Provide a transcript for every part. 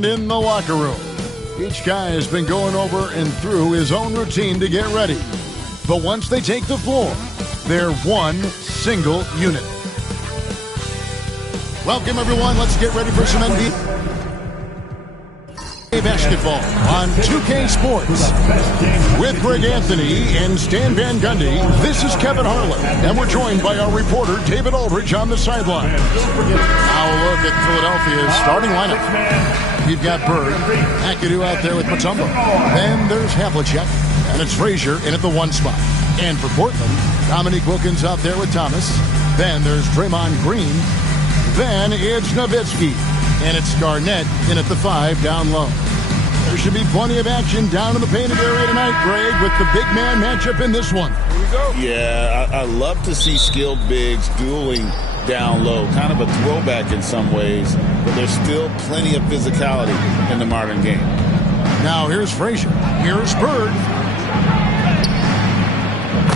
And in the locker room, each guy has been going over and through his own routine to get ready. But once they take the floor, they're one single unit. Welcome, everyone. Let's get ready for some NBA basketball on 2K Sports. With Greg Anthony and Stan Van Gundy, this is Kevin Harlan, and we're joined by our reporter, David Aldridge, on the sideline. Now a look at Philadelphia's starting lineup. You've got Bird, McAdoo out there with Mutombo. Then there's Havlicek, and it's Frazier in at the 1 spot. And for Portland, Dominique Wilkins out there with Thomas. Then there's Draymond Green. Then it's Nowitzki, and it's Garnett in at the 5 down low. There should be plenty of action down in the painted area tonight, Greg, with the big man matchup in this one. Here we go. Yeah, I love to see skilled bigs dueling down low. Kind of a throwback in some ways, but there's still plenty of physicality in the modern game. Now here's Frazier. Here's Bird.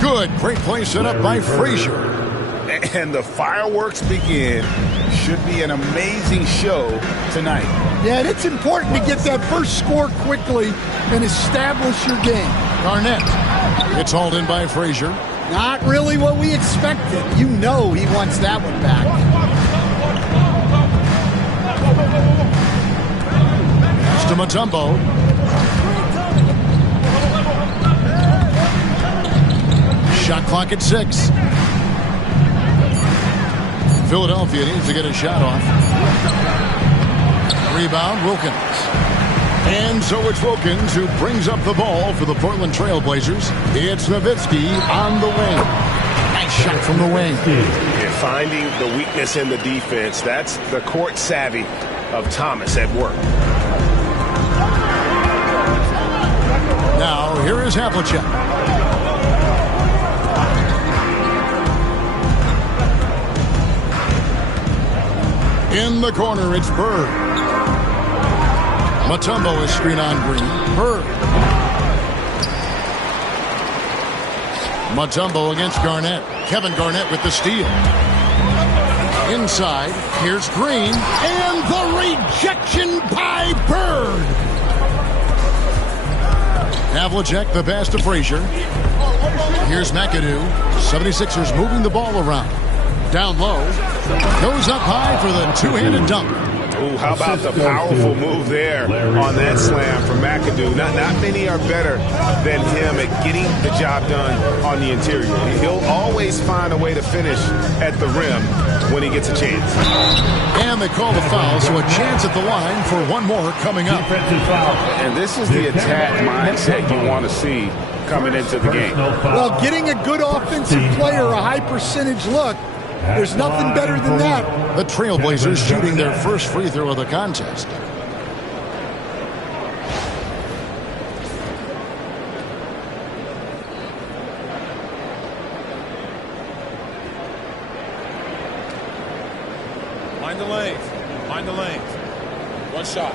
Good. Great play set up by Frazier. And the fireworks begin. Should be an amazing show tonight. Yeah, and it's important to get that first score quickly and establish your game. Garnett. It's hauled in by Frazier. Not really what we expected. You know he wants that one back. It's to Mutombo. Shot clock at 6. Philadelphia needs to get a shot off. Rebound, Wilkins. And so it's Wilkins who brings up the ball for the Portland Trail Blazers. It's Nowitzki on the wing. Nice shot from the wing. And finding the weakness in the defense, that's the court savvy of Thomas at work. Now, here is Havlicek. In the corner, it's Bird. Mutombo is screen on Green. Bird. Mutombo against Garnett. Kevin Garnett with the steal. Inside, here's Green. And the rejection by Bird. Havlicek, the pass to Frazier. Here's McAdoo. 76ers moving the ball around. Down low. Goes up high for the two-handed dunk. Ooh, how about the powerful move there on that slam from McAdoo? Not many are better than him at getting the job done on the interior. He'll always find a way to finish at the rim when he gets a chance. And they call the foul, so a chance at the line for one more coming up. And this is the attack mindset you want to see coming into the game. Well, getting a good offensive player a high percentage look, there's nothing better than that. The Trailblazers shooting their first free throw of the contest. Mind the lanes. Mind the lanes. One shot.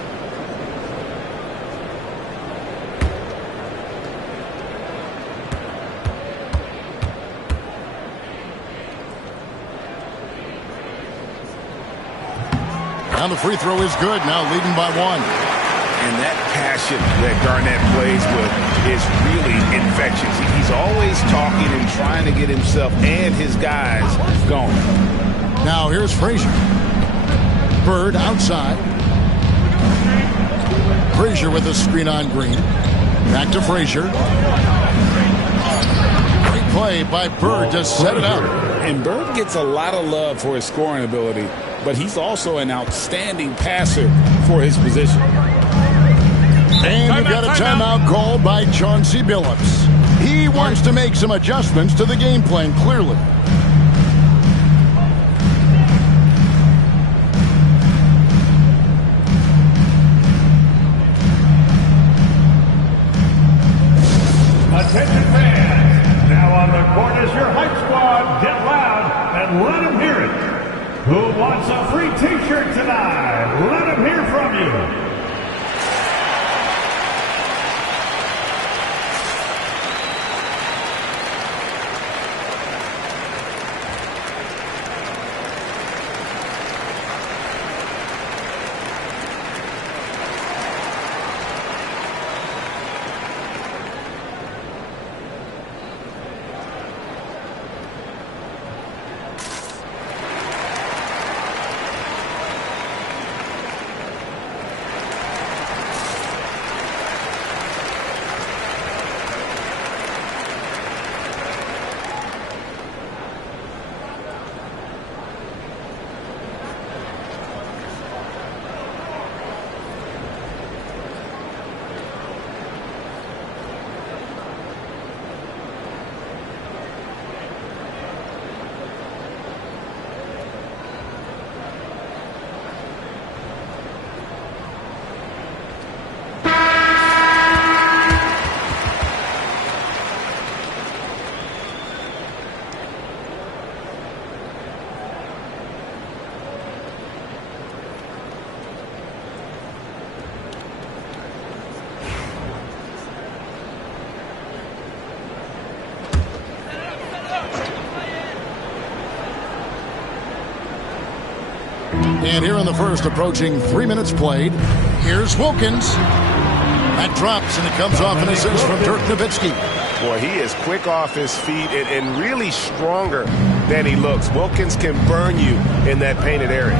Now the free throw is good. Now leading by 1. And that passion that Garnett plays with is really infectious. He's always talking and trying to get himself and his guys going. Now here's Frazier. Bird outside. Frazier with a screen on Green. Back to Frazier. Great play by Bird to set it up. And Bird gets a lot of love for his scoring ability, but he's also an outstanding passer for his position. And we've got a timeout called by Chauncey Billups. He wants to make some adjustments to the game plan, clearly. Attention fans, now on the court is your hype squad. Get loud and let them hear it. Who wants a free t-shirt tonight? Let them hear from you. And here in the first, approaching 3 minutes played, here's Wilkins. That drops, and it comes off an assist from Dirk Nowitzki. Boy, he is quick off his feet and really stronger than he looks. Wilkins can burn you in that painted area.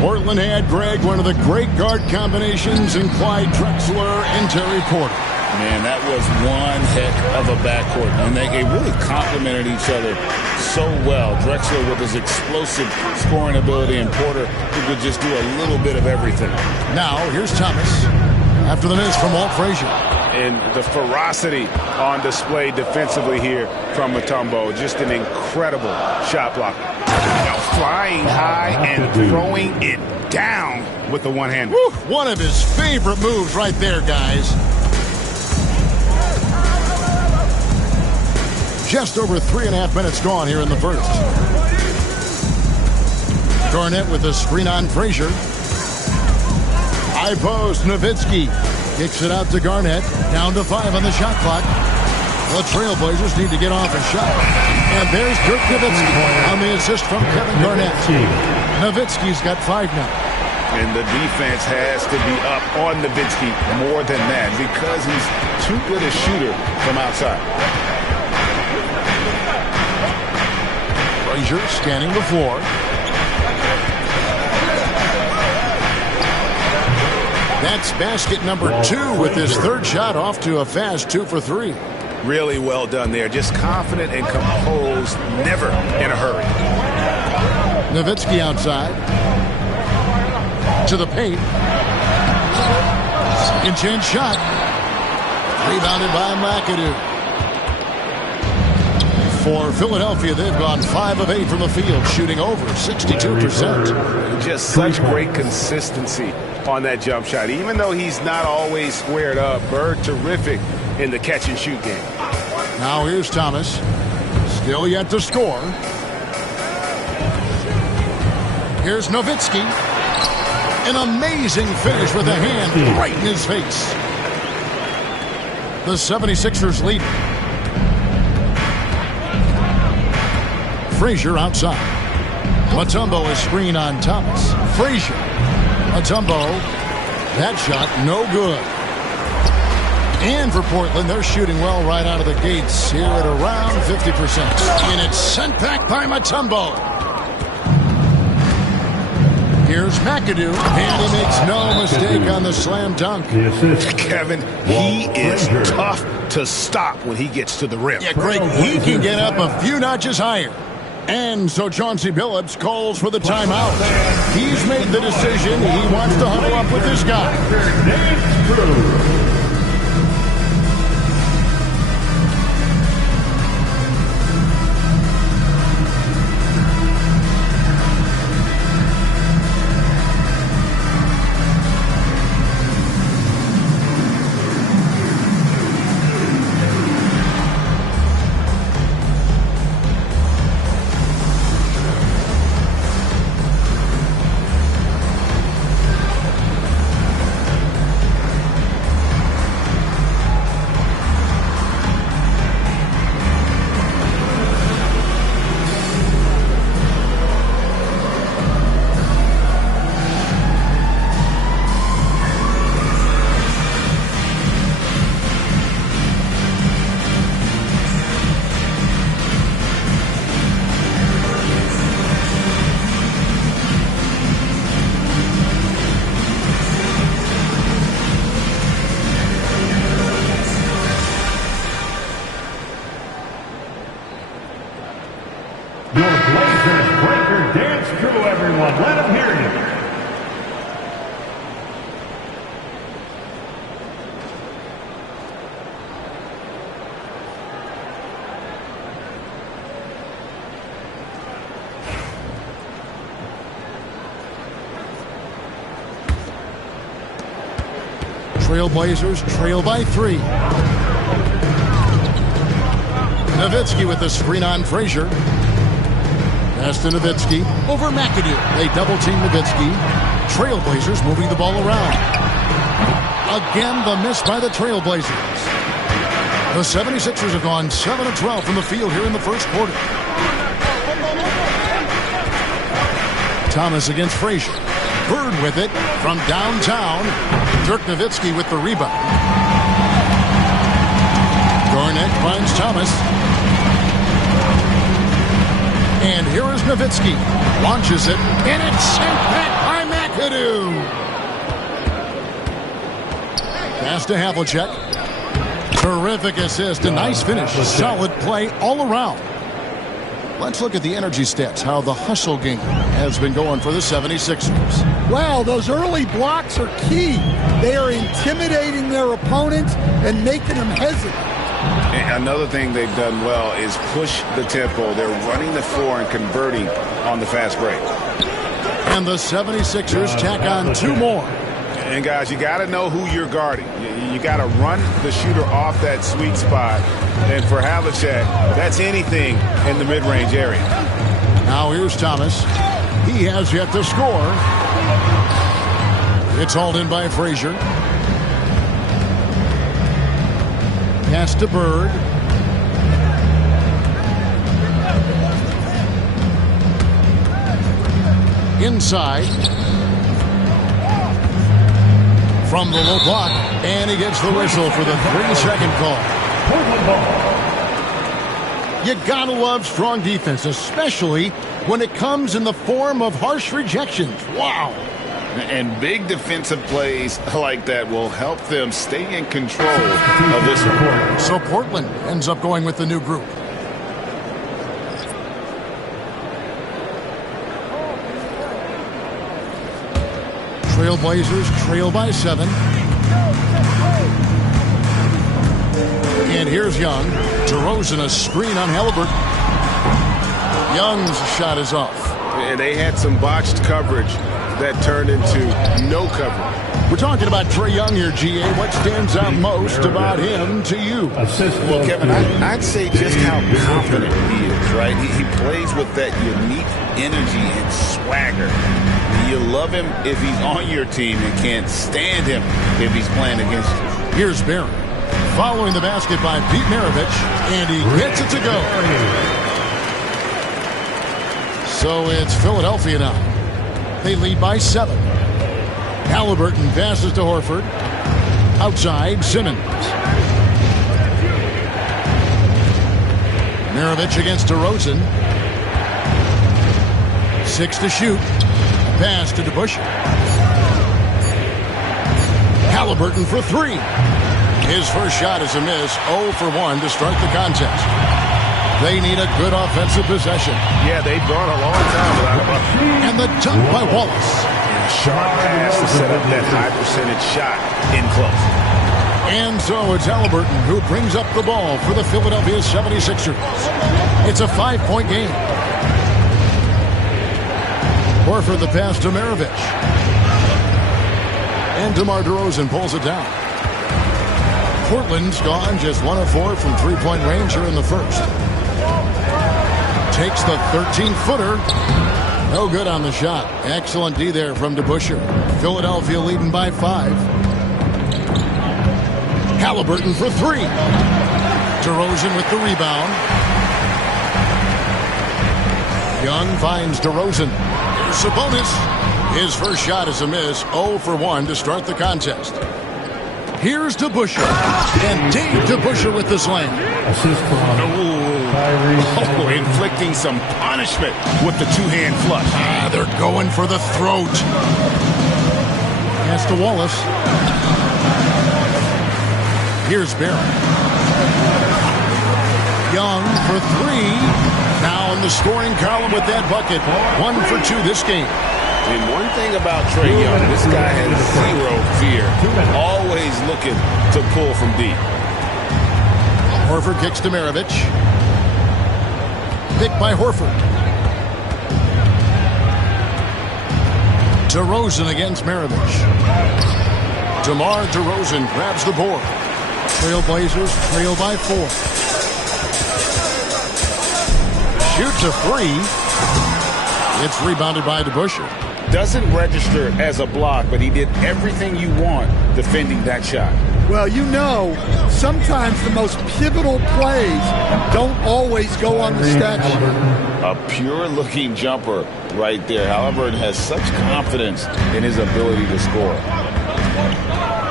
Portland had, Greg, one of the great guard combinations in Clyde Drexler and Terry Porter. Man, that was one heck of a backcourt, and they really complemented each other so well. Drexler with his explosive scoring ability, and Porter who could just do a little bit of everything. Now, here's Thomas after the miss from Walt Frazier. And the ferocity on display defensively here from Mutombo. Just an incredible shot blocker. Flying high and throwing it down with the one hand. One of his favorite moves right there, guys. Just over 3.5 minutes gone here in the first. Garnett with a screen on Frazier. High post, Nowitzki kicks it out to Garnett. Down to 5 on the shot clock. The Trailblazers need to get off a shot. And there's Dirk Nowitzki on the assist from Kevin Garnett. Nowitzki's got 5 now. And the defense has to be up on Nowitzki more than that because he's too good a shooter from outside. Frazier scanning the floor. That's basket number 2 with his third shot off to a fast 2 for 3. Really well done there. Just confident and composed, never in a hurry. Nowitzki outside. To the paint. Second chance shot. Rebounded by McAdoo. For Philadelphia, they've gone 5 of 8 from the field, shooting over 62%. Just such great consistency on that jump shot. Even though he's not always squared up, Bird terrific in the catch and shoot game. Now here's Thomas. Still yet to score. Here's Nowitzki. An amazing finish with a hand right in his face. The 76ers lead. Frazier outside. Mutombo is screen on Thomas. Frazier. Mutombo. That shot no good. And for Portland, they're shooting well right out of the gates here at around 50%. And it's sent back by Mutombo. Here's McAdoo. And he makes no mistake on the slam dunk. Kevin, he is tough to stop when he gets to the rim. Yeah, Greg, he can get up a few notches higher. And so Chauncey Billups calls for the timeout. He's made the decision. He wants to huddle up with this guy. Trailblazers trail by 3. Nowitzki with the screen on Frazier. Pass to Nowitzki over McAdoo. They double-team Nowitzki. Trailblazers moving the ball around. Again, the miss by the Trailblazers. The 76ers have gone 7 of 12 from the field here in the first quarter. Thomas against Frazier. Bird with it from downtown. Dirk Nowitzki with the rebound. Garnett finds Thomas. And here is Nowitzki. Launches it, and it's sent back by McAdoo. Pass to Havlicek. Terrific assist, a nice finish. Solid play all around. Let's look at the energy stats, how the hustle game has been going for the 76ers. Well, those early blocks are key. They are intimidating their opponents and making them hesitate. And another thing they've done well is push the tempo. They're running the floor and converting on the fast break. And the 76ers tack on 2 more. And guys, you got to know who you're guarding. You got to run the shooter off that sweet spot. And for Havlicek, that's anything in the mid-range area. Now here's Thomas. He has yet to score. It's hauled in by Frazier. Pass to Bird. Inside. From the low block, and he gets the whistle for the 3-second call. You gotta love strong defense, especially when it comes in the form of harsh rejections. Wow. And big defensive plays like that will help them stay in control of this one. So Portland ends up going with the new group. Trailblazers trail by 7. And here's Young. DeRozan, a screen on Halliburton. Young's shot is off. And they had some botched coverage that turned into no coverage. We're talking about Trae Young here, GA. What stands out most about him to you? Well, Kevin, I'd say just how confident he is, right? He plays with that unique energy and swagger. You love him if he's on your team and can't stand him if he's playing against you. Here's Barron. Following the basket by Pete Maravich, and he gets it to go. So it's Philadelphia now. They lead by 7. Halliburton passes to Horford. Outside, Simmons. Maravich against DeRozan. 6 to shoot. Pass to DeBusschere. Halliburton for 3. His first shot is a miss. 0 for 1 to start the contest. They need a good offensive possession. Yeah, they've gone a long time without a bucket. And the dunk by Wallace. Sharp pass to set up that high percentage shot in close. And so it's Halliburton who brings up the ball for the Philadelphia 76ers. It's a 5-point game. Horford the pass to Maravich. And DeMar DeRozan pulls it down. Portland's gone just 1 of 4 from 3-point range here in the first. Takes the 13-footer. No good on the shot. Excellent D there from DeBusschere. Philadelphia leading by 5. Halliburton for 3. DeRozan with the rebound. Young finds DeRozan. Here's Sabonis. His first shot is a miss. 0 for 1 to start the contest. Here's DeBusschere. And Dave DeBusschere with the slam. Oh, inflicting some punishment with the 2-hand flush. They're going for the throat. Pass to Wallace. Here's Barron. Young for 3. Now in the scoring column with that bucket. 1 for 2 this game. And one thing about Trae Young, this guy has 0 fear. Always looking to pull from deep. Horford kicks to Maravich. Picked by Horford. DeRozan against Maravich. DeMar DeRozan grabs the board. Trailblazers trail by 4. Shoots a 3. It's rebounded by DeBusschere. doesn't register as a block, but he did everything you want defending that shot. Well, you know, sometimes the most pivotal plays don't always go on the stat sheet. A pure-looking jumper right there. However, it has such confidence in his ability to score.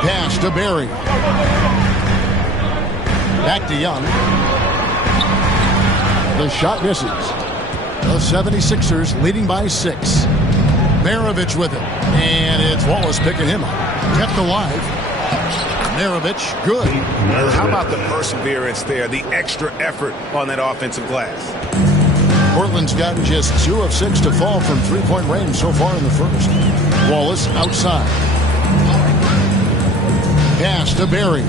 Pass to Barry. Back to Young. The shot misses. The 76ers leading by 6. Maravich with it. And it's Wallace picking him up. Kept alive. Maravich, good. How about the perseverance there, the extra effort on that offensive glass? Portland's gotten just 2 of 6 to fall from three-point range so far in the first. Wallace outside. Pass to Barry.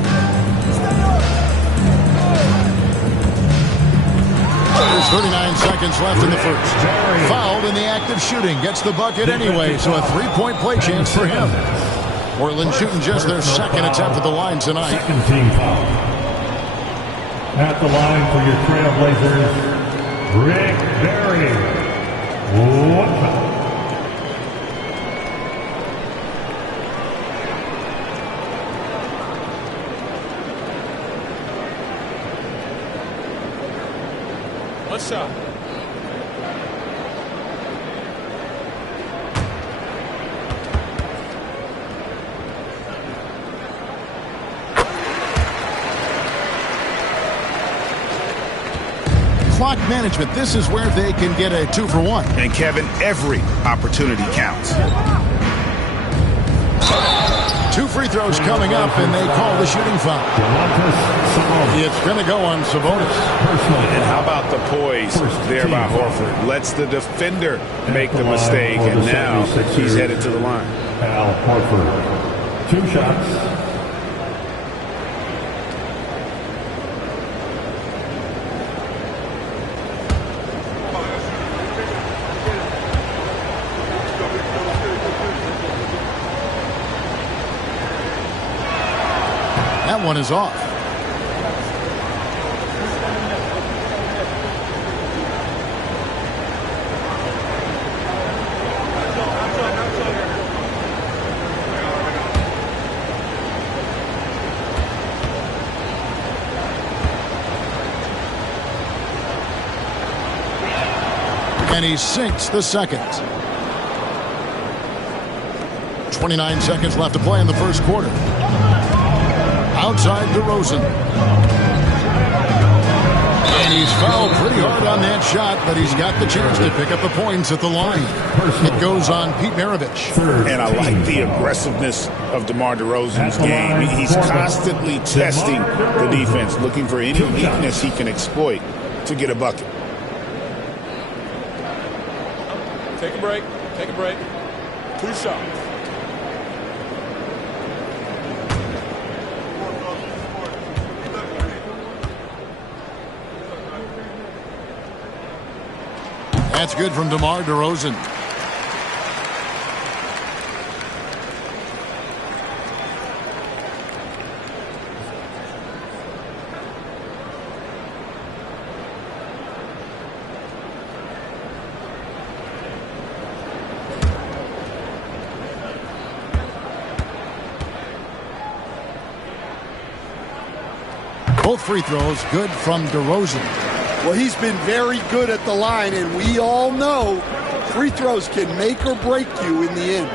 There's 39 seconds left in the first. Fouled in the act of shooting. Gets the bucket anyway, so a three-point play chance for him. Portland shooting just their second attempt at the line tonight. Second team foul. At the line for your Trailblazers, Rick Barry. 1 foul. One shot. Clock management. This is where they can get a 2-for-1. And Kevin, every opportunity counts. 2 free throws coming up, and they call the shooting foul. It's going to go on Sabonis. And how about the poise there by Horford? Lets the defender make the mistake, and now he's headed to the line. Al Horford. 2 shots. That one is off. And he sinks the second. 29 seconds left to play in the first quarter. Outside DeRozan. And he's fouled pretty hard on that shot, but he's got the chance to pick up the points at the line. It goes on Pete Maravich. And I like the aggressiveness of DeMar DeRozan's game. He's constantly testing the defense, looking for any weakness he can exploit to get a bucket. Take a break. Take a break. 2 shots. That's good from DeMar DeRozan. Both free throws good from DeRozan. Well, he's been very good at the line, and we all know free throws can make or break you in the end.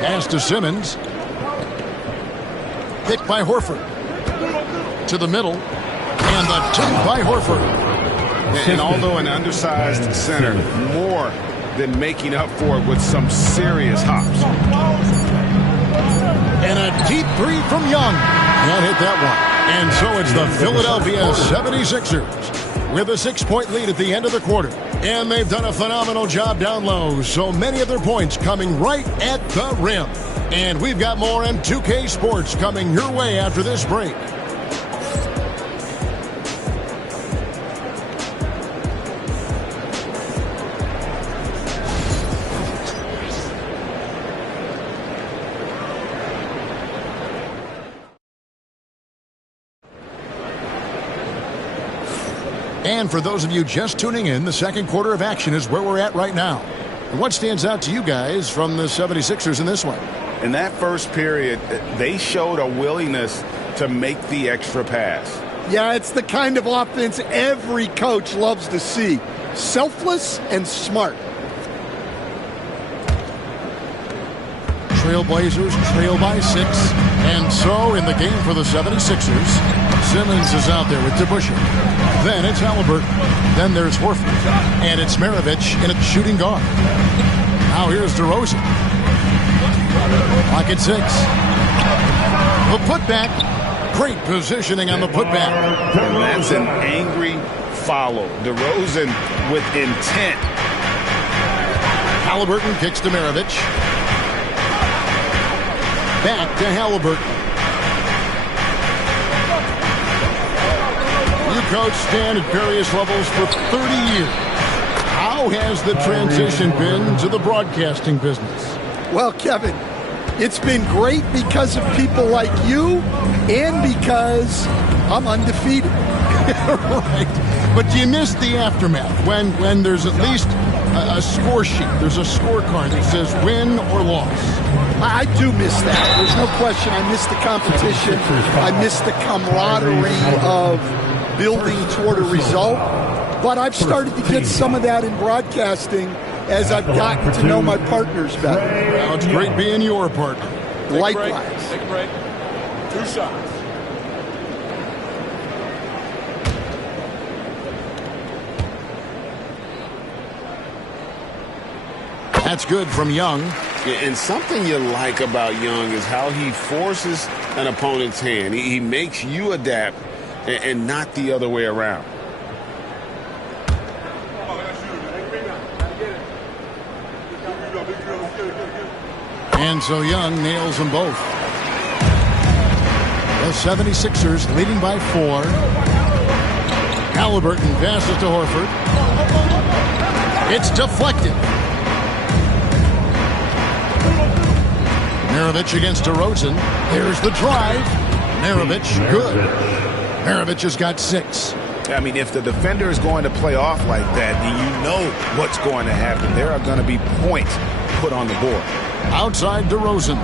Pass to Simmons. Picked by Horford. To the middle. And the tip by Horford. And although an undersized center, more than making up for it with some serious hops. And a deep 3 from Young. Can't hit that one. And so it's the Philadelphia 76ers with a 6-point lead at the end of the quarter. And they've done a phenomenal job down low. So many of their points coming right at the rim. And we've got more M2K Sports coming your way after this break. And for those of you just tuning in, the second quarter of action is where we're at right now. And what stands out to you guys from the 76ers in this one? In that first period, they showed a willingness to make the extra pass. Yeah, it's the kind of offense every coach loves to see. Selfless and smart. Trailblazers trail by 6. And so in the game for the 76ers, Simmons is out there with DeBusschere. Then it's Halliburton. Then there's Horford. And it's Maravich in at shooting guard. Now here's DeRozan. Pocket 6. The putback. Great positioning on the putback. And that's an angry follow. DeRozan with intent. Halliburton kicks to Maravich. Back to Halliburton. You coach Stan at various levels for 30 years. How has the transition been to the broadcasting business? Well, Kevin, it's been great because of people like you and because I'm undefeated. Right. But do you miss the aftermath when there's at least a score sheet? There's a scorecard that says win or loss. I do miss that. There's no question. I miss the competition. I miss the camaraderie of building toward a result. But I've started to get some of that in broadcasting as I've gotten to know my partners better. Well, it's great being your partner. Likewise. Take a break. 2 shots. That's good from Young. And something you like about Young is how he forces an opponent's hand. He makes you adapt and not the other way around. And so Young nails them both. The 76ers leading by 4. Halliburton passes to Horford. It's deflected. Maravich against DeRozan. There's the drive. Maravich, good. Maravich has got 6. I mean, if the defender is going to play off like that, then you know what's going to happen. There are going to be points put on the board. Outside DeRozan.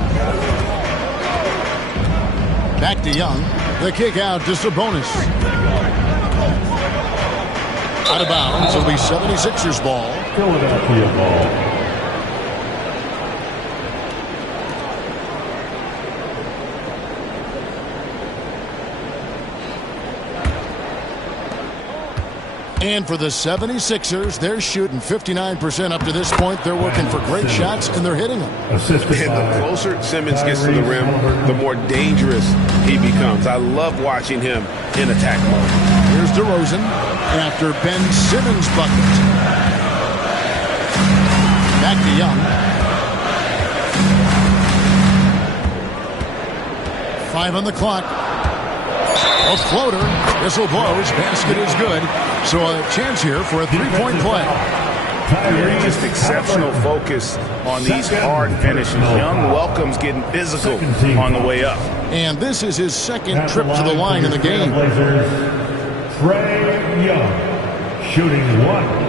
Back to Young. The kick out to Sabonis. Out of bounds. It'll be 76ers ball. Philadelphia ball. And for the 76ers, they're shooting 59% up to this point. They're working for great shots, and they're hitting them. And the closer Simmons gets to the rim, the more dangerous he becomes. I love watching him in attack mode. Here's DeRozan after Ben Simmons' bucket. Back to Young. 5 on the clock. A floater. Whistle blows. Basket is good. So a chance here for a three-point play. Yeah, just exceptional focus on these hard finishes. Young welcomes getting physical on the way up. And this is his second trip to the line in the game. Trae Young, shooting 1.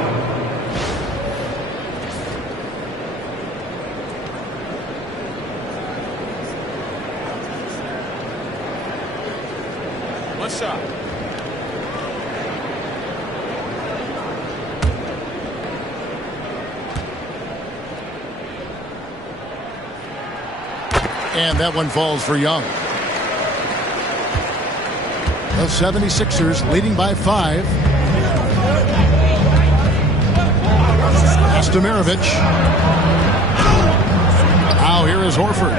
Shot. And that one falls for Young. The 76ers leading by 5. Pass to Maravich. Now here is Horford.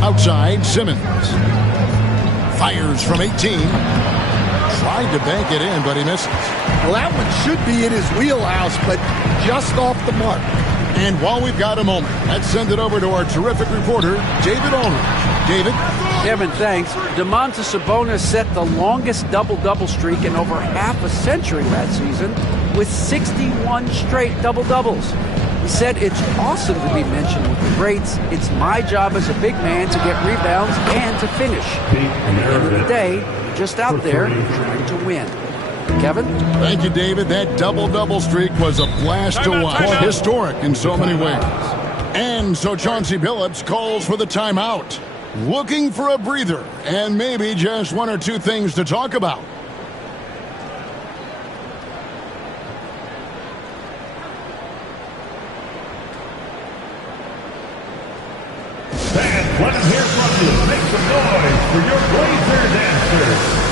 Outside, Simmons. Fires from 18. Tried to bank it in, but he misses. Well, that one should be in his wheelhouse, but just off the mark. And while we've got a moment, let's send it over to our terrific reporter, David Aldridge. David? Kevin, thanks. Domantas Sabonis set the longest double-double streak in over half a century last season with 61 straight double-doubles. He said, "It's awesome to be mentioned with the greats. It's my job as a big man to get rebounds and to finish. At the end of the day, just out there trying to win." Kevin? Thank you, David. That double-double streak was a blast to watch. Historic in so many ways. And so Chauncey Billups calls for the timeout. Looking for a breather and maybe just one or two things to talk about. Fans, let them hear from you. Make some noise for your Blazers answers.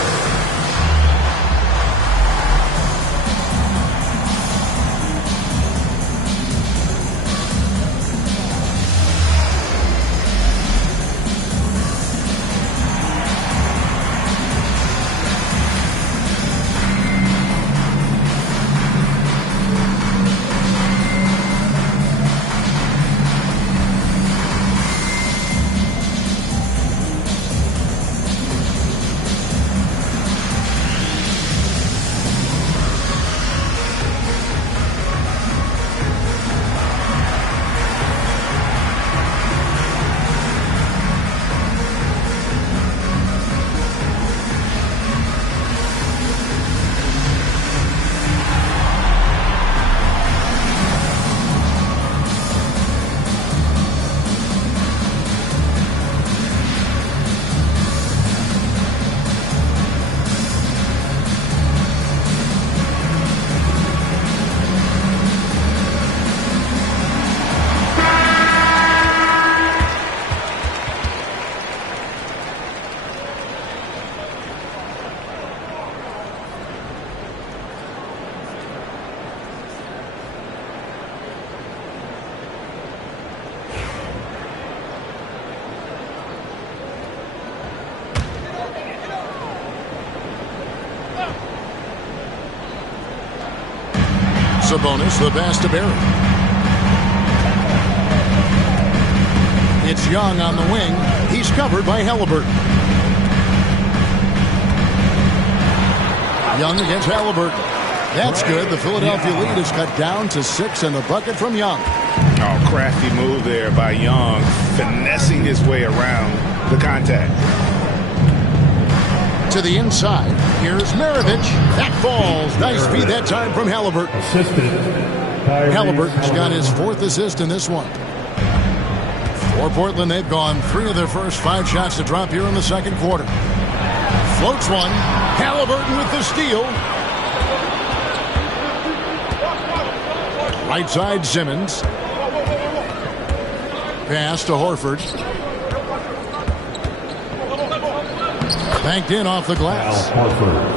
Sabonis, the pass to Barry. It's Young on the wing. He's covered by Halliburton. Young against Halliburton. That's good. The Philadelphia lead is cut down to 6 and the bucket from Young. Oh, crafty move there by Young, finessing his way around the contact. To the inside. Here's Maravich. That falls. Nice feed that time from Halliburton. Halliburton's got his 4th assist in this one. For Portland, they've gone 3 of their first 5 shots to drop here in the second quarter. Floats one. Halliburton with the steal. Right side, Simmons. Pass to Horford. Banked in off the glass.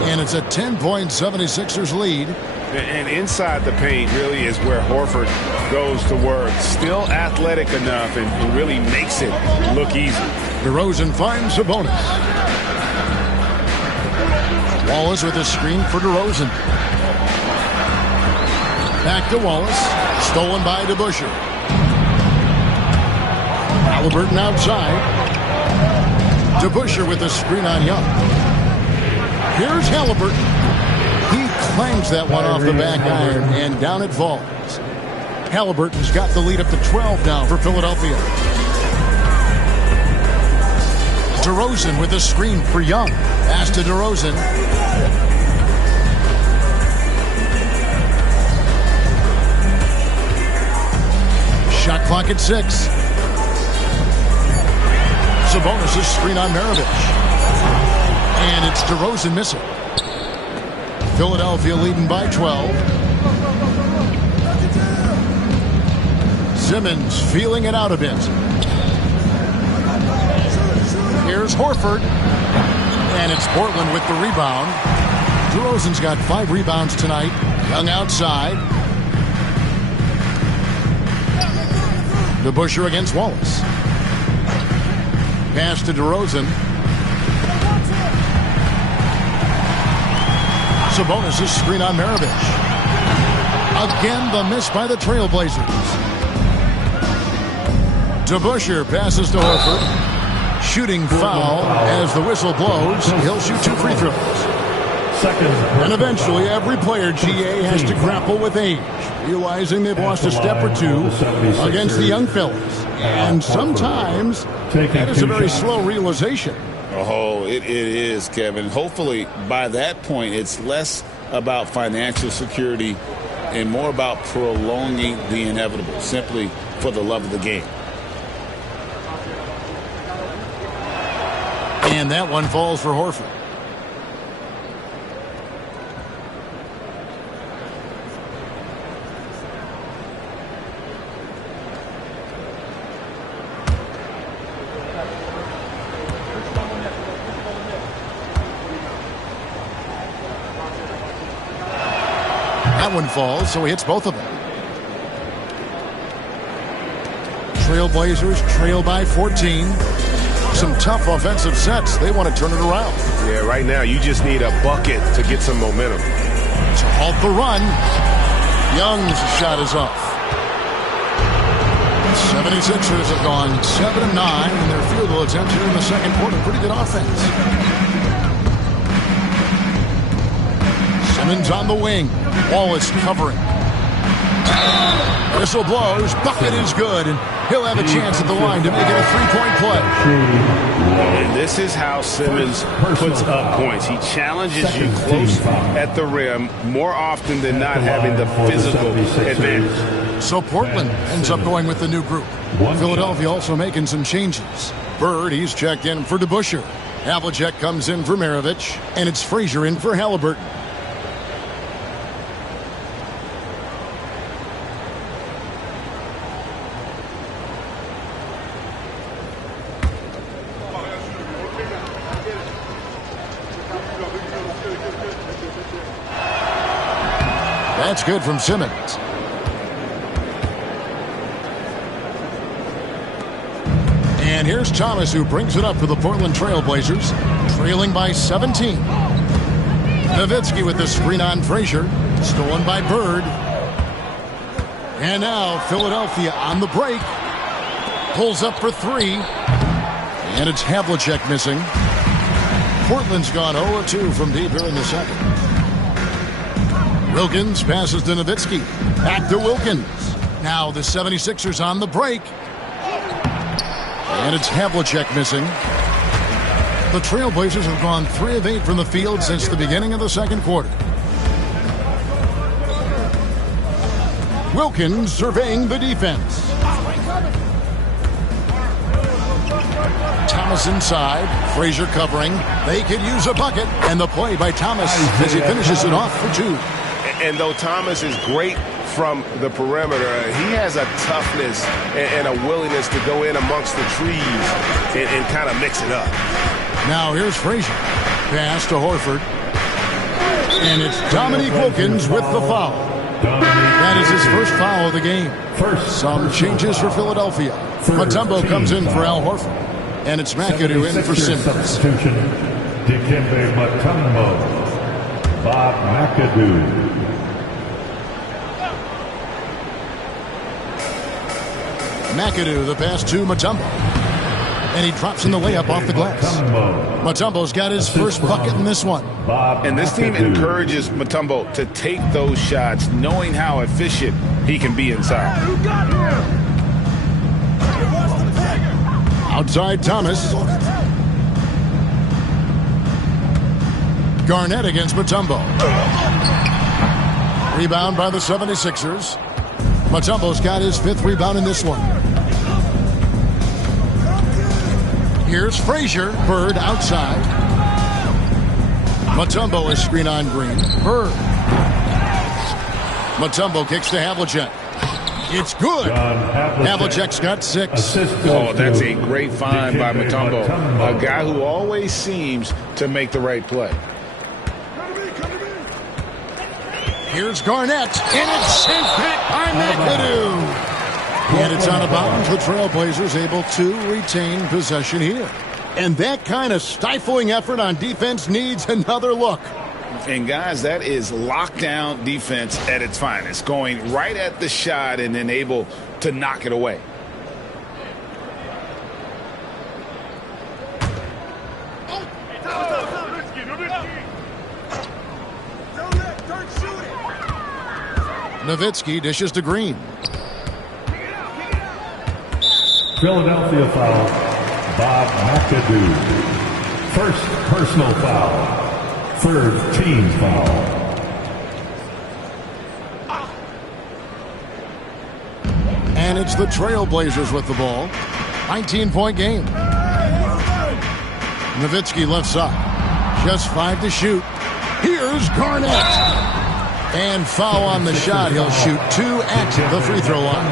And it's a 10-point 76ers lead. And inside the paint really is where Horford goes to work. Still athletic enough and really makes it look easy. DeRozan finds Sabonis. Wallace with a screen for DeRozan. Back to Wallace. Stolen by DeBusschere. Halliburton outside. DeBusschere with a screen on Young. Here's Halliburton. He clangs that one off the back iron, and down it falls. Halliburton's got the lead up to 12 now for Philadelphia. DeRozan with a screen for Young. Pass to DeRozan. Shot clock at 6. Sabonis' screen on Maravich. And it's DeRozan missing. Philadelphia leading by 12. Simmons feeling it out a bit. Here's Horford. And it's Portland with the rebound. DeRozan's got 5 rebounds tonight. Young outside. DeBusschere against Wallace. Pass to DeRozan. Sabonis' screen on Maravich. Again, the miss by the Trailblazers. DeBusschere passes to Horford. Shooting foul as the whistle blows. He'll shoot 2 free throws. And eventually, every player, GA, has to grapple with age, realizing they've lost a step or two against the young fellas. And sometimes that is a very slow realization. Oh, it is, Kevin. Hopefully, by that point, it's less about financial security and more about prolonging the inevitable, simply for the love of the game. And that one falls for Horford. That one falls, so he hits both of them. Trailblazers trail by 14. Some tough offensive sets. They want to turn it around. Yeah, right now you just need a bucket to get some momentum. To halt the run, Young's shot is off. 76ers have gone 7-9 in their field goal attempts here in the second quarter. Pretty good offense. Simmons on the wing. Wallace covering. Whistle blows. Bucket is good. And he'll have a chance at the line to make it a three-point play. And this is how Simmons puts up points. He challenges you close at the rim more often than not, having the physical advantage. So Portland ends up going with the new group. Philadelphia also making some changes. Bird, he's checked in for DeBusschere. Havlicek comes in for Maravich. And it's Frazier in for Halliburton. That's good from Simmons. And here's Thomas, who brings it up for the Portland Trailblazers, trailing by 17. Nowitzki with the screen on Frazier, stolen by Bird. And now Philadelphia on the break. Pulls up for three. And it's Havlicek missing. Portland's gone 0-2 from deep here in the second. Wilkins passes to Nowitzki. Back to Wilkins. Now the 76ers on the break. And it's Havlicek missing. The Trailblazers have gone 3 of 8 from the field since the beginning of the second quarter. Wilkins surveying the defense. Thomas inside. Frazier covering. They could use a bucket. And the play by Thomas as he finishes it off for 2. And though Thomas is great from the perimeter, he has a toughness and a willingness to go in amongst the trees and kind of mix it up. Now here's Frazier. Pass to Horford. And it's Dominique Wilkins with the foul. That is his first foul of the game. Some changes for Philadelphia. Mutombo comes in for Al Horford. And it's McAdoo in for Simmons. Dikembe Mutombo. Bob McAdoo. McAdoo, the pass to Mutombo. And he drops in the layup off the glass. Mutombo's got his first bucket in this one. And this team encourages Mutombo to take those shots, knowing how efficient he can be inside. Outside Thomas. Garnett against Mutombo. Rebound by the 76ers. Mutombo's got his 5th rebound in this one. Here's Frazier. Bird outside. Mutombo is screen on Green. Bird. Mutombo kicks to Havlicek. It's good. Havlicek's got 6. Oh, that's a great find by Mutombo. A guy who always seems to make the right play. Here's Garnett, and it's sent back by McAdoo. And it's out of bounds. The Trailblazers able to retain possession here. And that kind of stifling effort on defense needs another look. And guys, that is lockdown defense at its finest. Going right at the shot and then able to knock it away. Nowitzki dishes to Green. Philadelphia foul, Bob McAdoo. First personal foul. Third team foul. And it's the Trailblazers with the ball. 19-point game. Nowitzki left side. Just 5 to shoot. Here's Garnett. And foul on the shot. He'll shoot 2 at the free throw line.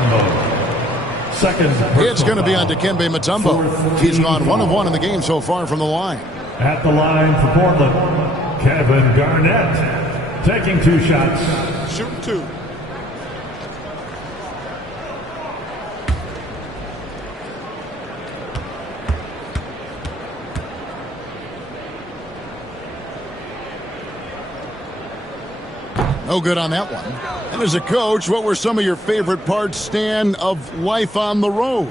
It's going to be on Dikembe Mutombo. He's gone 1 of 1 in the game so far from the line. At the line for Portland, Kevin Garnett taking 2 shots. Shooting 2. No good on that one. And as a coach, what were some of your favorite parts, Stan, of life on the road?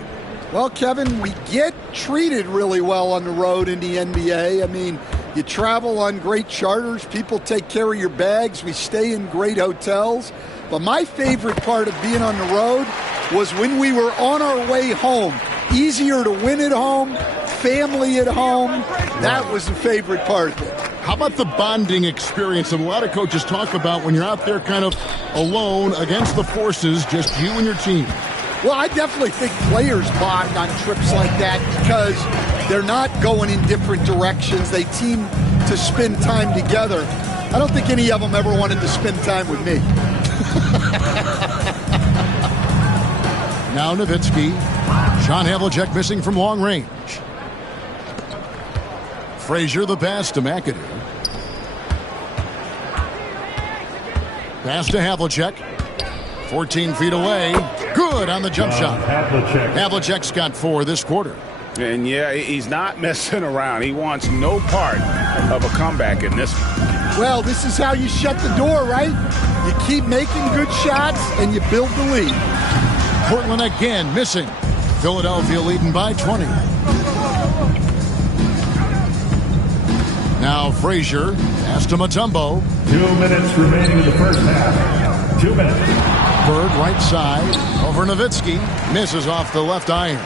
Well, Kevin, we get treated really well on the road in the NBA. I mean, you travel on great charters. People take care of your bags. We stay in great hotels. But my favorite part of being on the road was when we were on our way home. Easier to win at home, family at home. That was the favorite part of it. How about the bonding experience that a lot of coaches talk about when you're out there kind of alone against the forces, just you and your team? Well, I definitely think players bond on trips like that because they're not going in different directions. They team to spend time together. I don't think any of them ever wanted to spend time with me. Now Nowitzki. John Havlicek missing from long range. Frazier the pass to McAdoo. Pass to Havlicek. 14 feet away. Good on the jump shot. Havlicek's got 4 this quarter. And yeah, he's not messing around. He wants no part of a comeback in this one. Well, this is how you shut the door, right? You keep making good shots and you build the lead. Portland again missing. Philadelphia leading by 20. Now Frazier, pass to Mutombo. 2 minutes remaining in the first half. 2 minutes. Bird right side over Nowitzki. Misses off the left iron.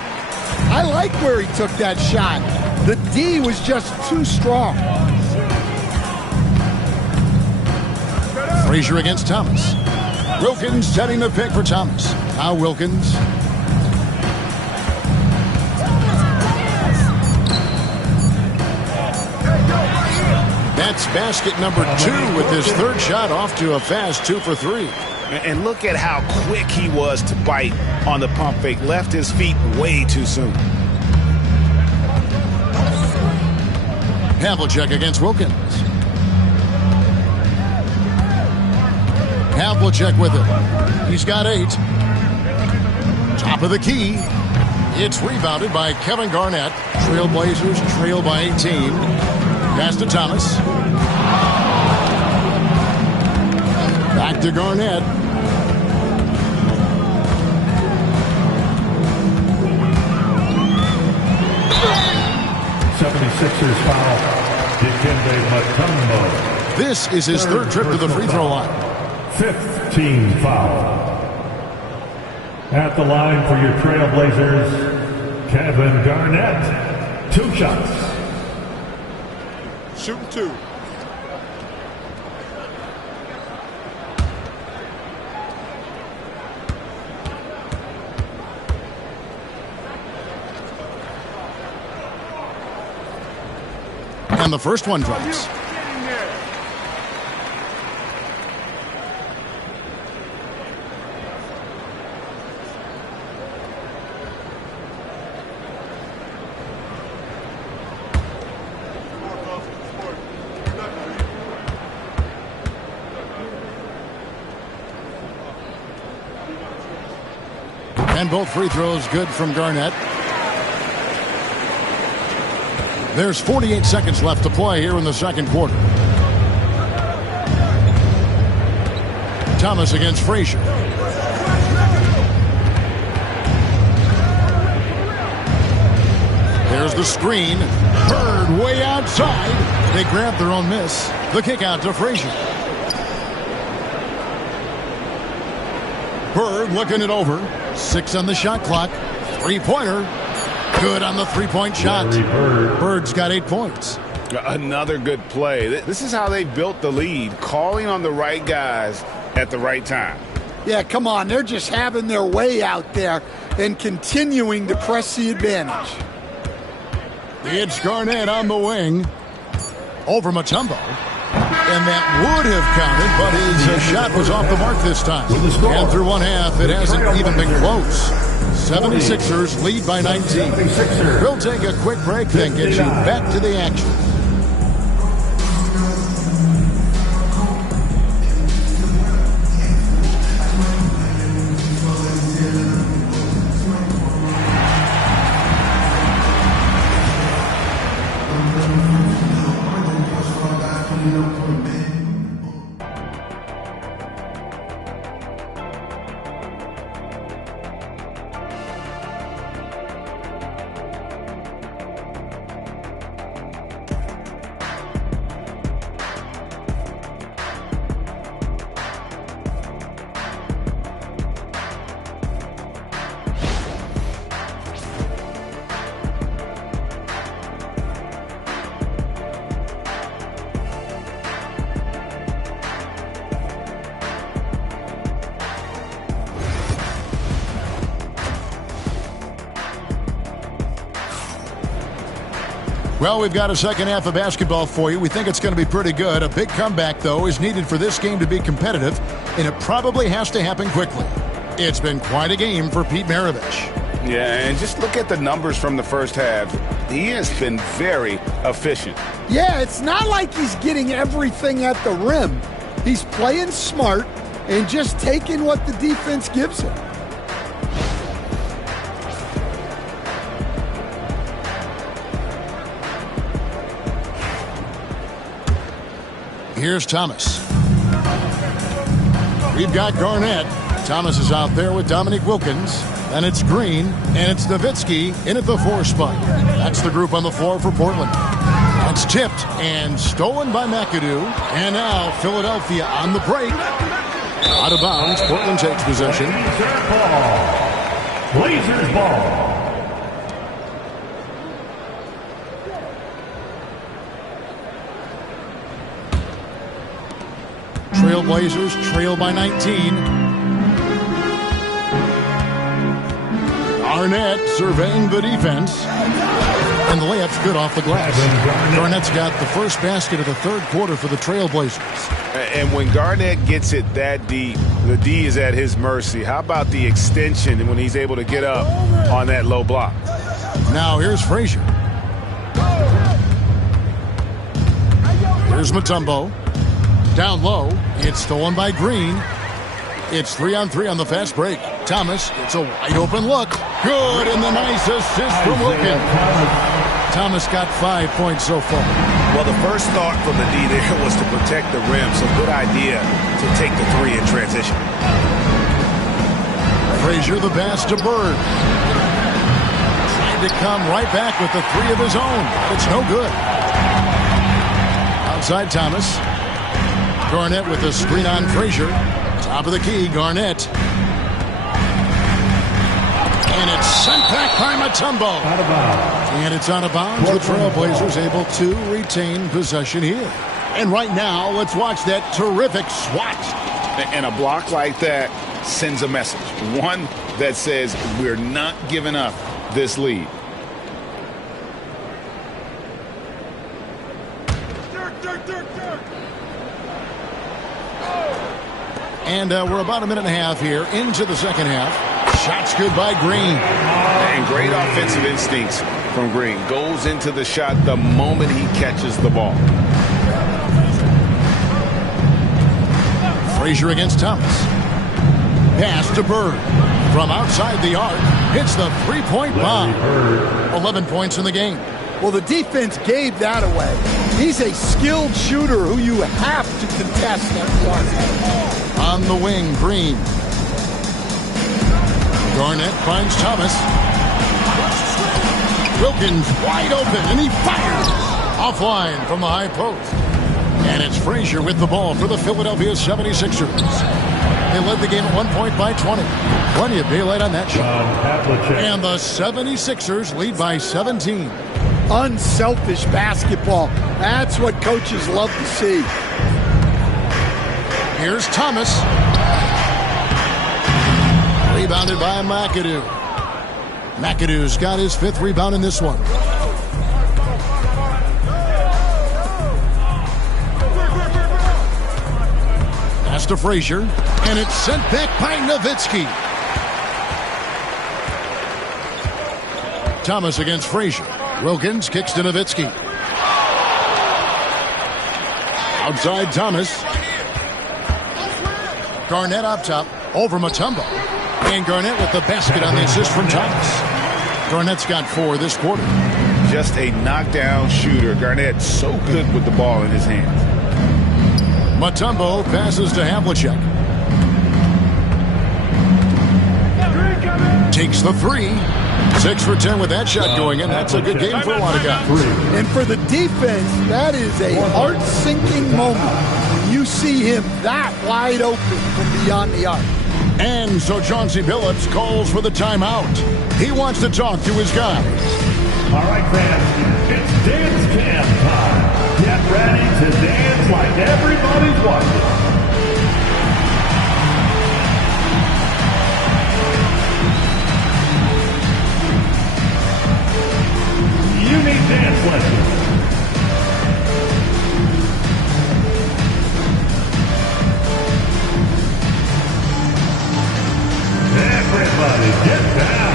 I like where he took that shot. The D was just too strong. Frazier against Thomas. Wilkins setting the pick for Thomas. Now Wilkins. That's basket number 2 with his 3rd shot off to a fast 2 for 3. And look at how quick he was to bite on the pump fake. Left his feet way too soon. Havlicek against Wilkins. Havlicek with it. He's got 8. Top of the key. It's rebounded by Kevin Garnett. Trailblazers trail by 18. Pass to Thomas. Back to Garnett. '76ers foul. Dikembe Mutombo. This is his 3rd trip to the free throw line. 5th team foul. At the line for your Trailblazers, Kevin Garnett. 2 shots. Shooting 2. And the first one drops. And both free throws good from Garnett. There's 48 seconds left to play here in the second quarter. Thomas against Frazier. There's the screen. Bird way outside. They grab their own miss. The kick out to Frazier. Bird looking it over. 6 on the shot clock. 3-pointer. Good on the 3-point shot. Bird's got 8 points. Another good play. This is how they built the lead. Calling on the right guys at the right time. Yeah, come on. They're just having their way out there and continuing to press the advantage. It's Garnett on the wing. Over Mutombo. And that would have counted, but his shot was off the mark this time. And through one half, it hasn't even been close. 76ers lead by 19. We'll take a quick break, then get you back to the action. Well, we've got a second half of basketball for you. We think it's going to be pretty good. A big comeback, though, is needed for this game to be competitive, and it probably has to happen quickly. It's been quite a game for Pete Maravich. Yeah, and just look at the numbers from the first half. He has been very efficient. Yeah, it's not like he's getting everything at the rim. He's playing smart and just taking what the defense gives him. Here's Thomas. We've got Garnett. Thomas is out there with Dominique Wilkins. Then it's Green, and it's Nowitzki in at the 4 spot. That's the group on the floor for Portland. That's tipped and stolen by McAdoo. And now Philadelphia on the break. Out of bounds. Portland takes possession. Blazers ball. Trailblazers trail by 19. Garnett surveying the defense. And the layup's good off the glass. Garnett's got the first basket of the third quarter for the Trailblazers. And when Garnett gets it that deep, the D is at his mercy. How about the extension when he's able to get up on that low block? Now here's Frazier. Here's Mutombo. Down low. It's stolen by Green. It's 3-on-3 on the fast break. Thomas, it's a wide open look. Good, and the nice assist from Wilkins. Thomas got 5 points so far. Well, the first thought from the D there was to protect the rim, so good idea to take the 3 in transition. Frazier the pass to Bird. Trying to come right back with the 3 of his own. It's no good. Outside Thomas. Garnett with a screen on Frazier. Top of the key, Garnett. And it's sent back by Mutombo. Out of bounds. And it's out of bounds. The Trailblazers able to retain possession here. And right now, let's watch that terrific swat. And a block like that sends a message. One that says we're not giving up this lead. And we're about a minute and a half here into the second half. Shots good by Green. And great offensive instincts from Green. Goes into the shot the moment he catches the ball. Frazier against Thomas. Pass to Bird. From outside the arc, hits the three-point bomb. 11 points in the game. Well, the defense gave that away. He's a skilled shooter who you have to contest that one. On the wing, Green. Garnett finds Thomas. Wilkins wide open, and he fires. Offline from the high post. And it's Frazier with the ball for the Philadelphia 76ers. They led the game at 1 point by 20. Plenty of daylight on that shot. And the 76ers lead by 17. Unselfish basketball. That's what coaches love to see. Here's Thomas. Rebounded by McAdoo. McAdoo's got his 5th rebound in this one. Pass to Frazier, and it's sent back by Nowitzki. Thomas against Frazier. Wilkins kicks to Nowitzki. Outside Thomas. Garnett up top over Mutombo. And Garnett with the basket on the assist from Thomas. Garnett's got 4 this quarter. Just a knockdown shooter. Garnett so good with the ball in his hands. Mutombo passes to Havlicek. Takes the 3. 6 for 10 with that shot going in. That's a good game for a lot of guys. And for the defense, that is a heart-sinking moment when you see him that wide open from beyond the arc. And so Chauncey Billups calls for the timeout. He wants to talk to his guys. All right, fans, it's dance cam time. Get ready to dance like everybody's watching. You need dance lessons. Everybody get down.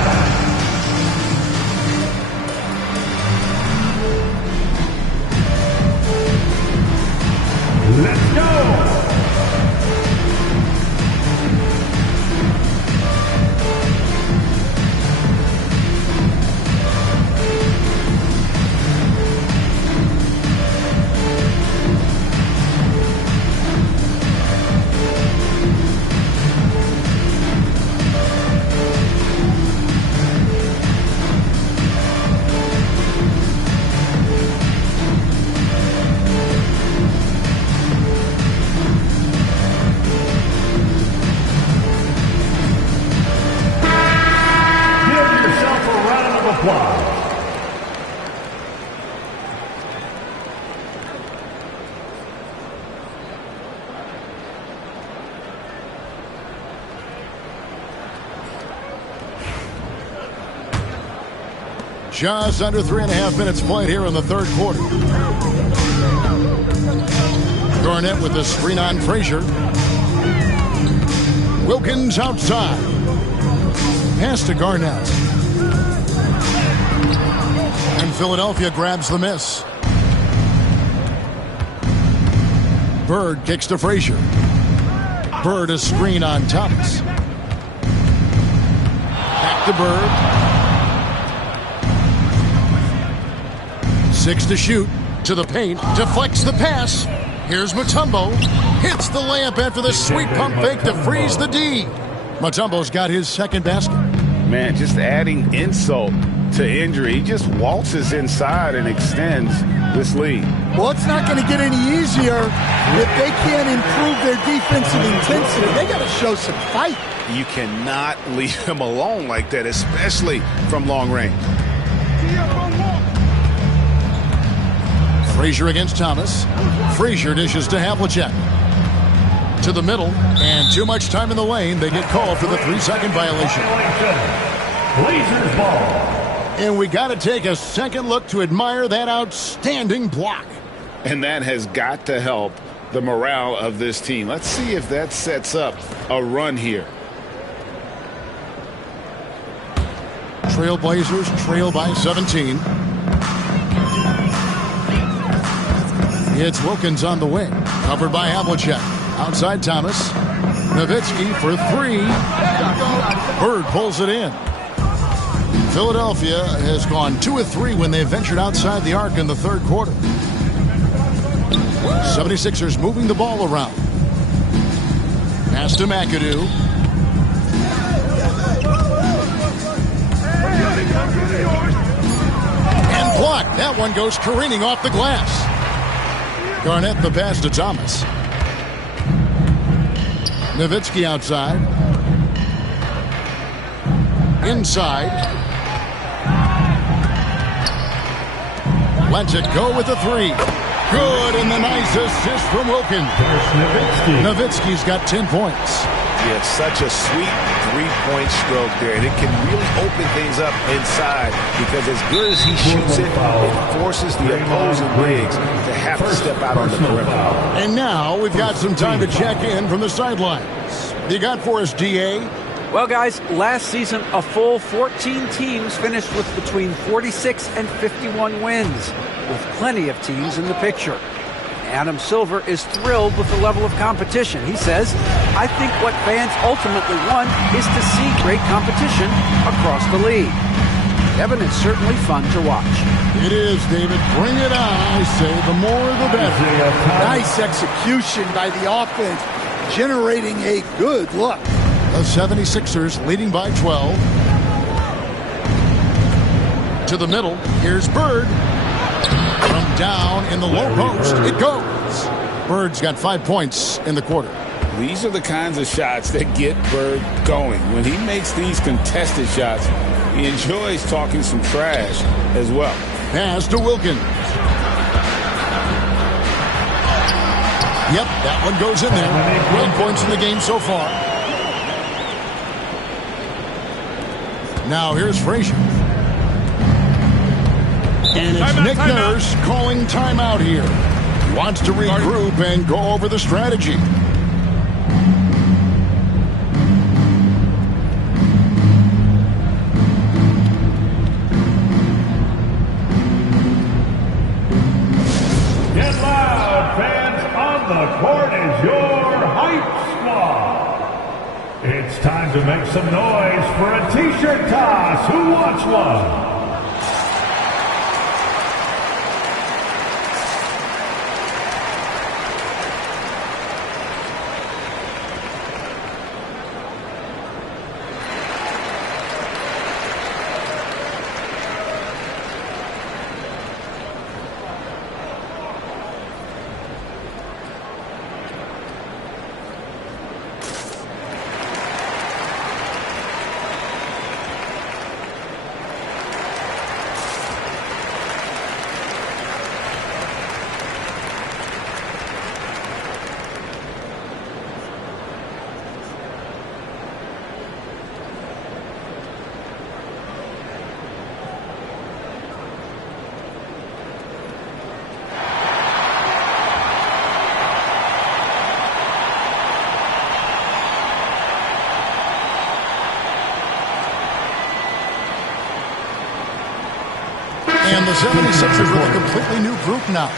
Let's go. Just under 3.5 minutes played here in the 3rd quarter. Garnett with the screen on Frazier. Wilkins outside. Pass to Garnett. And Philadelphia grabs the miss. Bird kicks to Frazier. Bird a screen on Thomas. Back to Bird. 6 to shoot. To the paint. Deflects the pass. Here's Mutombo. Hits the layup after the sweet pump fake to freeze the D. Mutombo's got his 2nd basket. Man, just adding insult to injury. He just waltzes inside and extends this lead. Well, it's not going to get any easier if they can't improve their defensive intensity. They got to show some fight. You cannot leave him alone like that, especially from long range. Frazier against Thomas. Frazier dishes to Havlicek. To the middle, and too much time in the lane. They get called for the 3-second violation. Blazers ball. And we got to take a second look to admire that outstanding block. And that has got to help the morale of this team. Let's see if that sets up a run here. Trailblazers trail by 17. It's Wilkins on the wing. Covered by Havlicek. Outside Thomas. Nowitzki for 3. Bird pulls it in. Philadelphia has gone 2 of 3 when they ventured outside the arc in the 3rd quarter. 76ers moving the ball around. Pass to McAdoo. And blocked. That one goes careening off the glass. Garnett the pass to Thomas. Nowitzki outside. Inside. Lets it go with the 3. Good, and the nice assist from Wilkins. Nowitzki's got 10 points. He had such a sweet three-point stroke there, and it can really open things up inside because as good as he shoots it, it forces the opposing bigs to have to step out on the perimeter. And now we've got some time to check in from the sidelines. You got for us, DA? Well, guys, last season, a full 14 teams finished with between 46 and 51 wins, with plenty of teams in the picture. Adam Silver is thrilled with the level of competition. He says, I think what fans ultimately want is to see great competition across the league. Kevin, it's certainly fun to watch. It is, David. Bring it on. I say the more the better. Nice execution by the offense, generating a good look. The 76ers leading by 12. To the middle. Here's Bird. From down in the low post, it goes. Bird's got 5 points in the quarter. These are the kinds of shots that get Bird going. When he makes these contested shots, he enjoys talking some trash as well. Pass to Wilkins. Yep, that one goes in there. 12 points in the game so far. Now here's Frazier. And it's Nick Nurse calling timeout here. Wants to regroup and go over the strategy. Get loud, fans. On the court is your hype squad. It's time to make some noise for a t-shirt toss. Who wants one? And the 76ers with a completely new group now.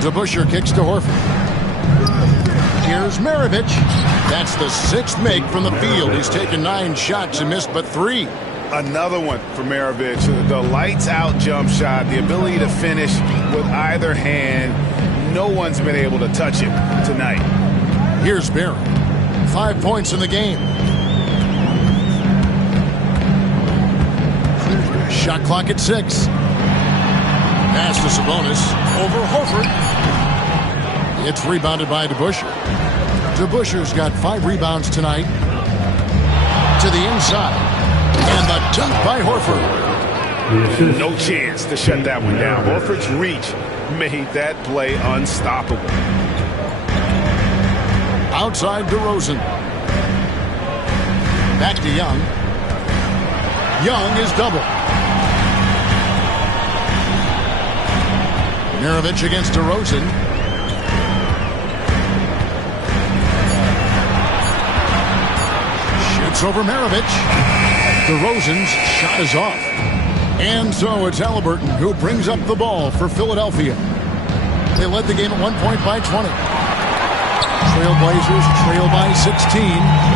DeBusschere kicks to Horford. Here's Maravich. That's the 6th make from the field. He's taken 9 shots and missed but 3. Another one for Maravich. The lights-out jump shot, the ability to finish with either hand. No one's been able to touch it tonight. Here's Barry. 5 points in the game. Shot clock at 6. Pass to Sabonis. Over Horford. It's rebounded by DeBusschere. DeBusschere's got 5 rebounds tonight. To the inside. And the dunk by Horford. No chance to shut that one down. Horford's reach made that play unstoppable. Outside DeRozan. Back to Young. Young is double. Maravich against DeRozan. Shoots over Maravich. DeRozan's shot is off. And so it's Halliburton who brings up the ball for Philadelphia. They led the game at 1 point by 20. Trailblazers trail by 16.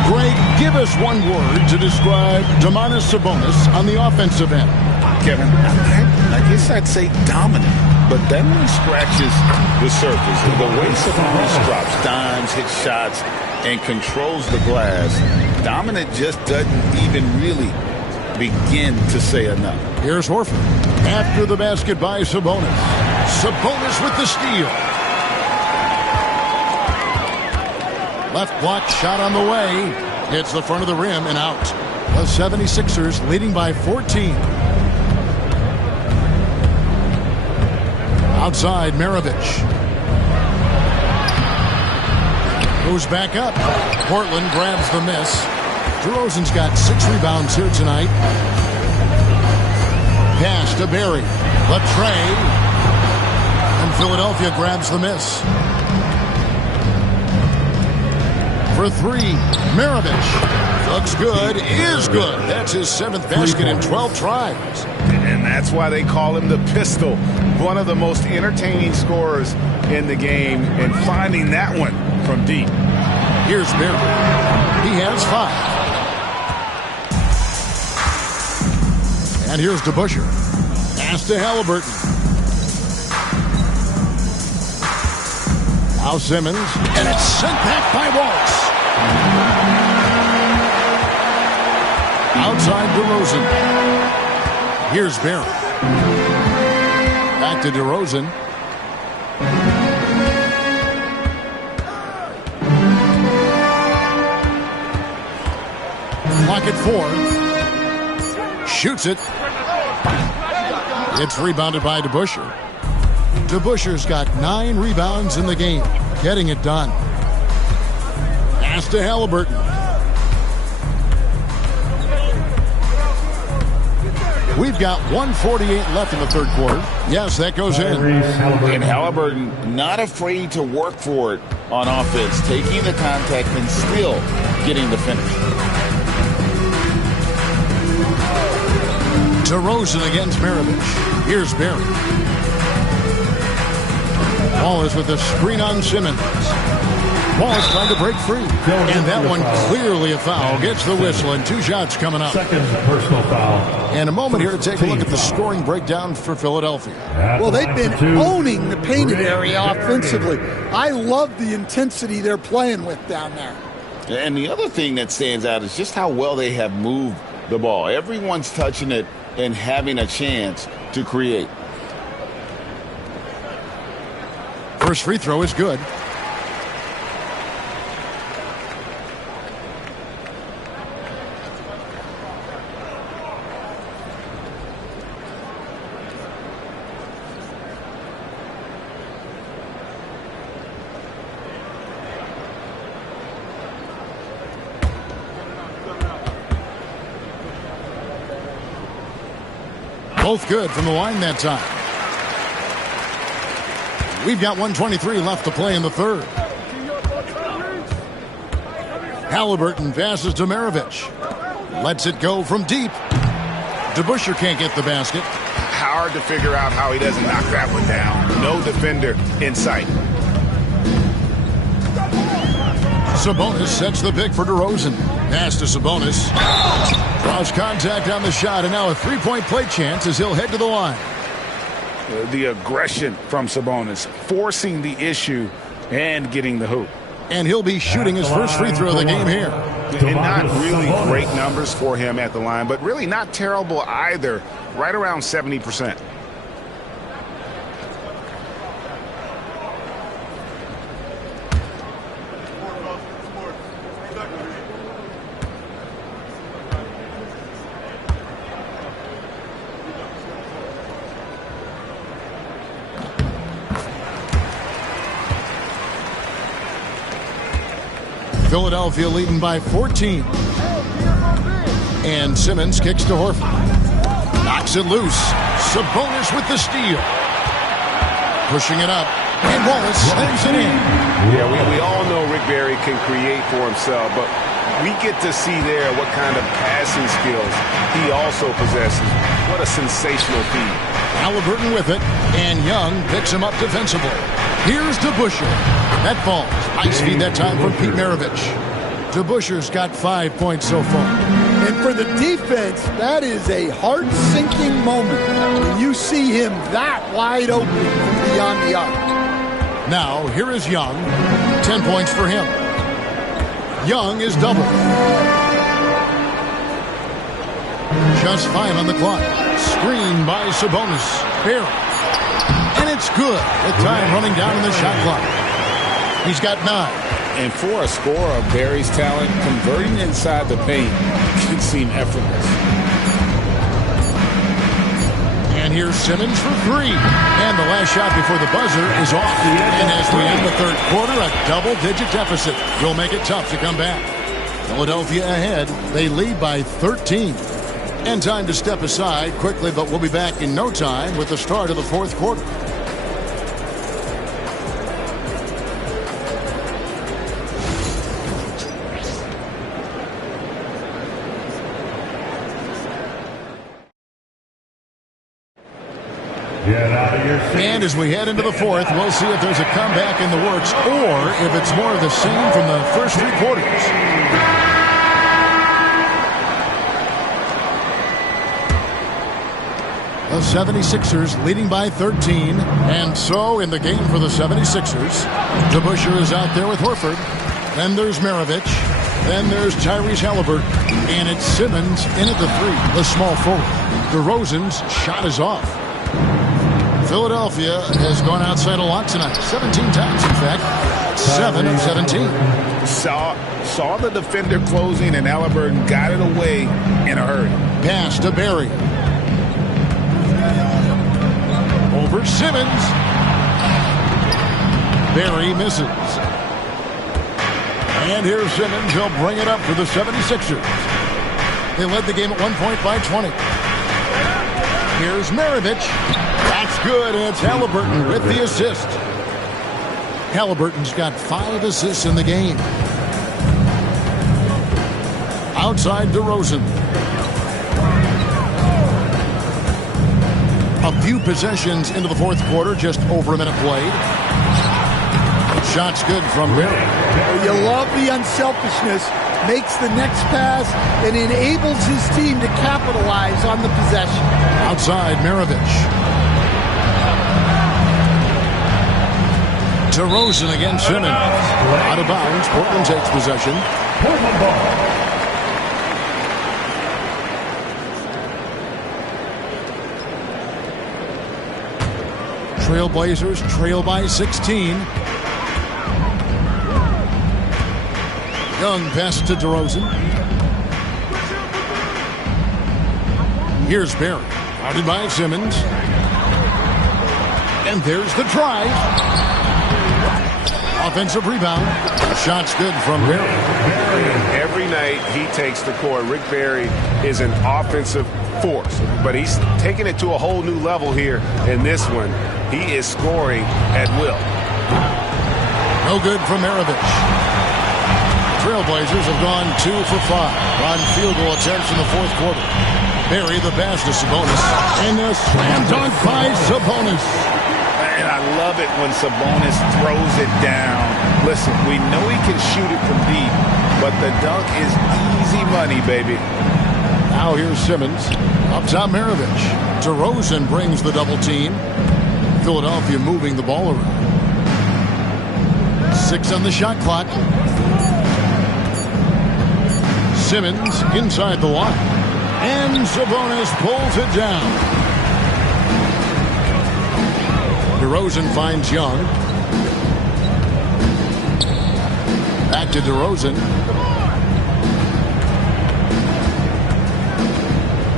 Greg, give us one word to describe Domantas Sabonis on the offensive end. Kevin, I guess I'd say dominant, but that one scratches the surface. The way Sabonis drops dimes, hits shots, and controls the glass, dominant just doesn't even really begin to say enough. Here's Horford. After the basket by Sabonis. Sabonis with the steal. Left block shot on the way. Hits the front of the rim and out. The 76ers leading by 14. Outside, Maravich. Moves back up. Portland grabs the miss. DeRozan's got 6 rebounds here tonight. Pass to Barry. Latrey. And Philadelphia grabs the miss. For 3, Maravich. Looks good, is good. That's his 7th basket in 12 tries. And that's why they call him the Pistol. One of the most entertaining scorers in the game, and finding that one from deep. Here's Barry. He has 5. And here's DeBusschere. Pass to Halliburton. Now Simmons. And it's sent back by Wallace. Outside DeRozan. Here's Barry. Back to DeRozan. Clock at 4. Shoots it. It's rebounded by DeBusschere. DeBusschere's got 9 rebounds in the game. Getting it done. Pass to Halliburton. We've got 1:48 left in the third quarter. Yes, that goes in. And Halliburton not afraid to work for it on offense, taking the contact and still getting the finish. DeRozan against Maravich. Here's Barry. Wallace with the screen on Simmons. Wallace trying to break free. And that one clearly a foul. Gets the whistle and 2 shots coming up. Second personal foul. And a moment here to take a look at the scoring breakdown for Philadelphia. Well, they've been owning the painted area offensively. I love the intensity they're playing with down there. And the other thing that stands out is just how well they have moved the ball. Everyone's touching it and having a chance to create. First free throw is good. Both good from the line that time. We've got 1:23 left to play in the third. Halliburton passes to Maravich. Lets it go from deep. DeBusschere can't get the basket. Hard to figure out how he doesn't knock that one down. No defender in sight. Sabonis sets the pick for DeRozan. Pass to Sabonis. Draws contact on the shot, and now a three-point play chance as he'll head to the line. The aggression from Sabonis, forcing the issue and getting the hoop. And he'll be shooting his first free throw of the game here. And not really great numbers for him at the line, but really not terrible either. Right around 70%. Philadelphia leading by 14. And Simmons kicks to Horford. Knocks it loose. Sabonis with the steal. Pushing it up. And Wallace slams it in. Yeah, we all know Rick Barry can create for himself, but we get to see there what kind of passing skills he also possesses. What a sensational feed. Halliburton with it, and Young picks him up defensively. Here's DeBusschere. That falls. Nice feed that time from Pete Maravich. DeBusschere's got 5 points so far. And for the defense, that is a heart-sinking moment when you see him that wide open from beyond the arc. Now, here is Young. 10 points for him. Young is doubled. Just 5 on the clock. Screen by Sabonis. Barry. And it's good with time running down in the shot clock. He's got 9. And for a scorer of Barry's talent, converting inside the paint can seem effortless. And here's Simmons for 3. And the last shot before the buzzer is off. And as we end the third quarter, a double-digit deficit will make it tough to come back. Philadelphia ahead. They lead by 13. And time to step aside quickly, but we'll be back in no time with the start of the fourth quarter. And as we head into the fourth, we'll see if there's a comeback in the works or if it's more of the same from the first 3 quarters. The 76ers leading by 13. And so in the game for the 76ers, DeBusschere is out there with Horford. Then there's Maravich. Then there's Tyrese Halliburton. And it's Simmons in at the 3, the small forward. DeRozan's shot is off. Philadelphia has gone outside a lot tonight. 17 times, in fact. 7 of 17. Saw the defender closing, and Halliburton got it away in a hurry. Pass to Barry. Over Simmons. Barry misses. And here's Simmons. He'll bring it up for the 76ers. They led the game at 1 point by 20. Here's Maravich. That's good, and it's Halliburton with the assist. Halliburton's got 5 assists in the game. Outside DeRozan. A few possessions into the fourth quarter, just over a minute played. Shot's good from Barry. You love the unselfishness. Makes the next pass and enables his team to capitalize on the possession. Outside Maravich. DeRozan against Simmons. Out of bounds. Portland takes possession. Trailblazers trail by 16. Young pass to DeRozan. Here's Barry. Guarded by Simmons. And there's the drive. Offensive rebound. Shot's good from Barry. Every night he takes the court. Rick Barry is an offensive force, but he's taking it to a whole new level here in this one. He is scoring at will. No good from Maravich. Trailblazers have gone 2 for 5 on field goal attempts in the fourth quarter. Barry the pass to Sabonis. And a slam dunk by Sabonis. And I love it when Sabonis throws it down. Listen, we know he can shoot it from deep, but the dunk is easy money, baby. Now here's Simmons. Up top Maravich. DeRozan brings the double team. Philadelphia moving the ball around. 6 on the shot clock. Simmons inside the line. And Sabonis pulls it down. DeRozan finds Young. Back to DeRozan.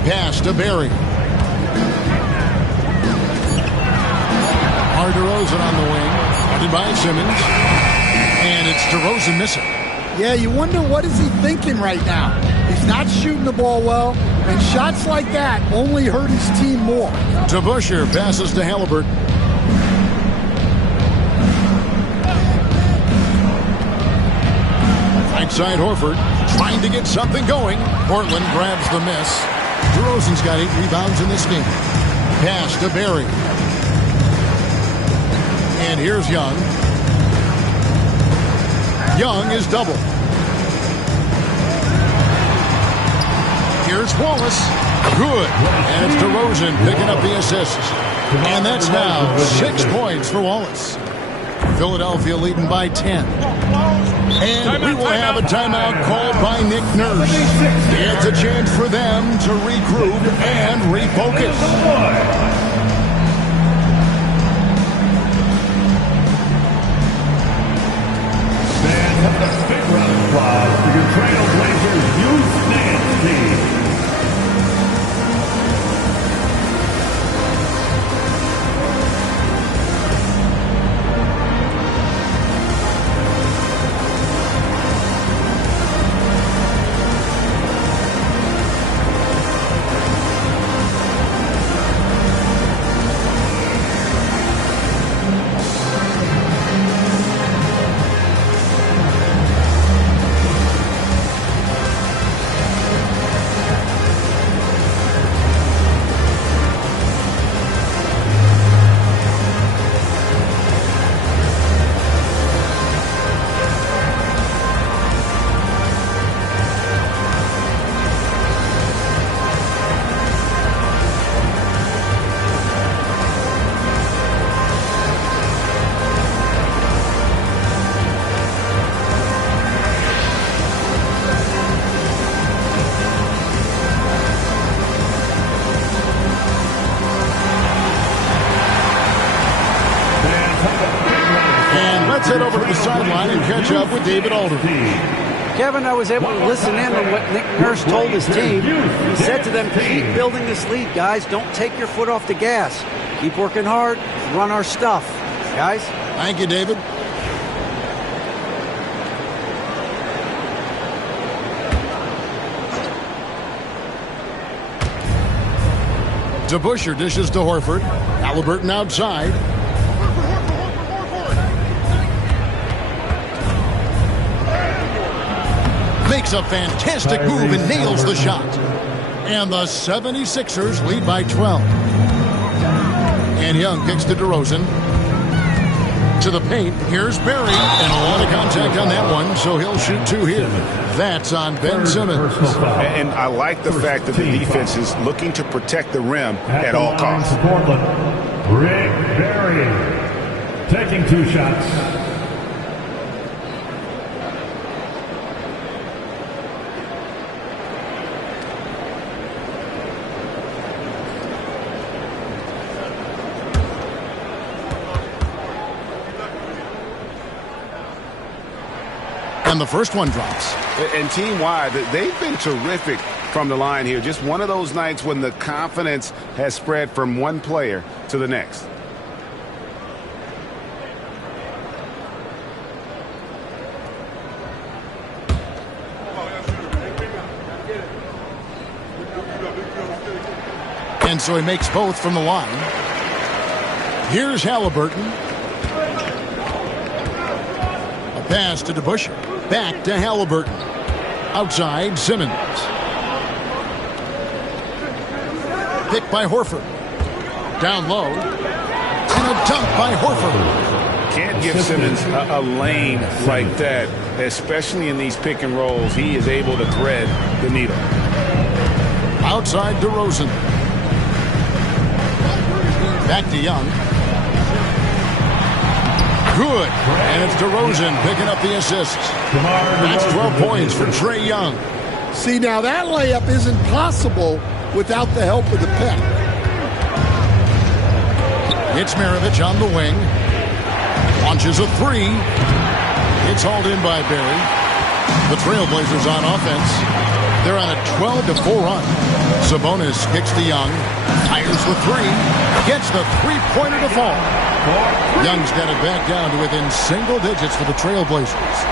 Pass to Barry. DeRozan on the wing. Guarded by Simmons. And it's DeRozan missing. Yeah, you wonder what is he thinking right now. He's not shooting the ball well, and shots like that only hurt his team more. DeBusschere passes to Halliburton. Right side Horford trying to get something going. Portland grabs the miss. DeRozan's got 8 rebounds in this game. Pass to Barry. And here's Young. Young is double. Here's Wallace. Good. And it's DeRozan picking up the assist. And that's now 6 points for Wallace. Philadelphia leading by 10. And we will have a timeout called by Nick Nurse. It's a chance for them to regroup and refocus. Stand up a big round of applause for your Trailblazers youth dance team. Let's head over to the sideline and catch up with David Aldridge. Kevin, I was able to listen in on what Nick Nurse told his team. He said to them, keep building this lead, guys. Don't take your foot off the gas. Keep working hard. Run our stuff. Guys? Thank you, David. DeBusschere dishes to Horford. Halliburton outside. Makes a fantastic move and nails the shot. And the 76ers lead by 12. And Young kicks to DeRozan. To the paint. Here's Barry. And a lot of contact on that one, so he'll shoot two here. That's on Ben Simmons. And I like the fact that the defense is looking to protect the rim at all costs. Rick Barry taking two shots. And the first one drops. And team-wide, they've been terrific from the line here. Just one of those nights when the confidence has spread from one player to the next. And so he makes both from the line. Here's Halliburton. A pass to DeBusschere. Back to Halliburton. Outside, Simmons. Pick by Horford. Down low. And a dunk by Horford. Can't give Simmons a lane like that, especially in these pick and rolls. He is able to thread the needle. Outside DeRozan. Back to Young. Good. And it's DeRozan picking up the assists. That's 12 points for Trae Young. See, now that layup isn't possible without the help of the pick. It's Maravich on the wing. Launches a three. It's hauled in by Barry. The Trailblazers on offense. They're on a 12-4 run. Sabonis kicks to Young. Fires the three. Gets the three-pointer to fall. Young's got it back down to within single digits for the Trailblazers.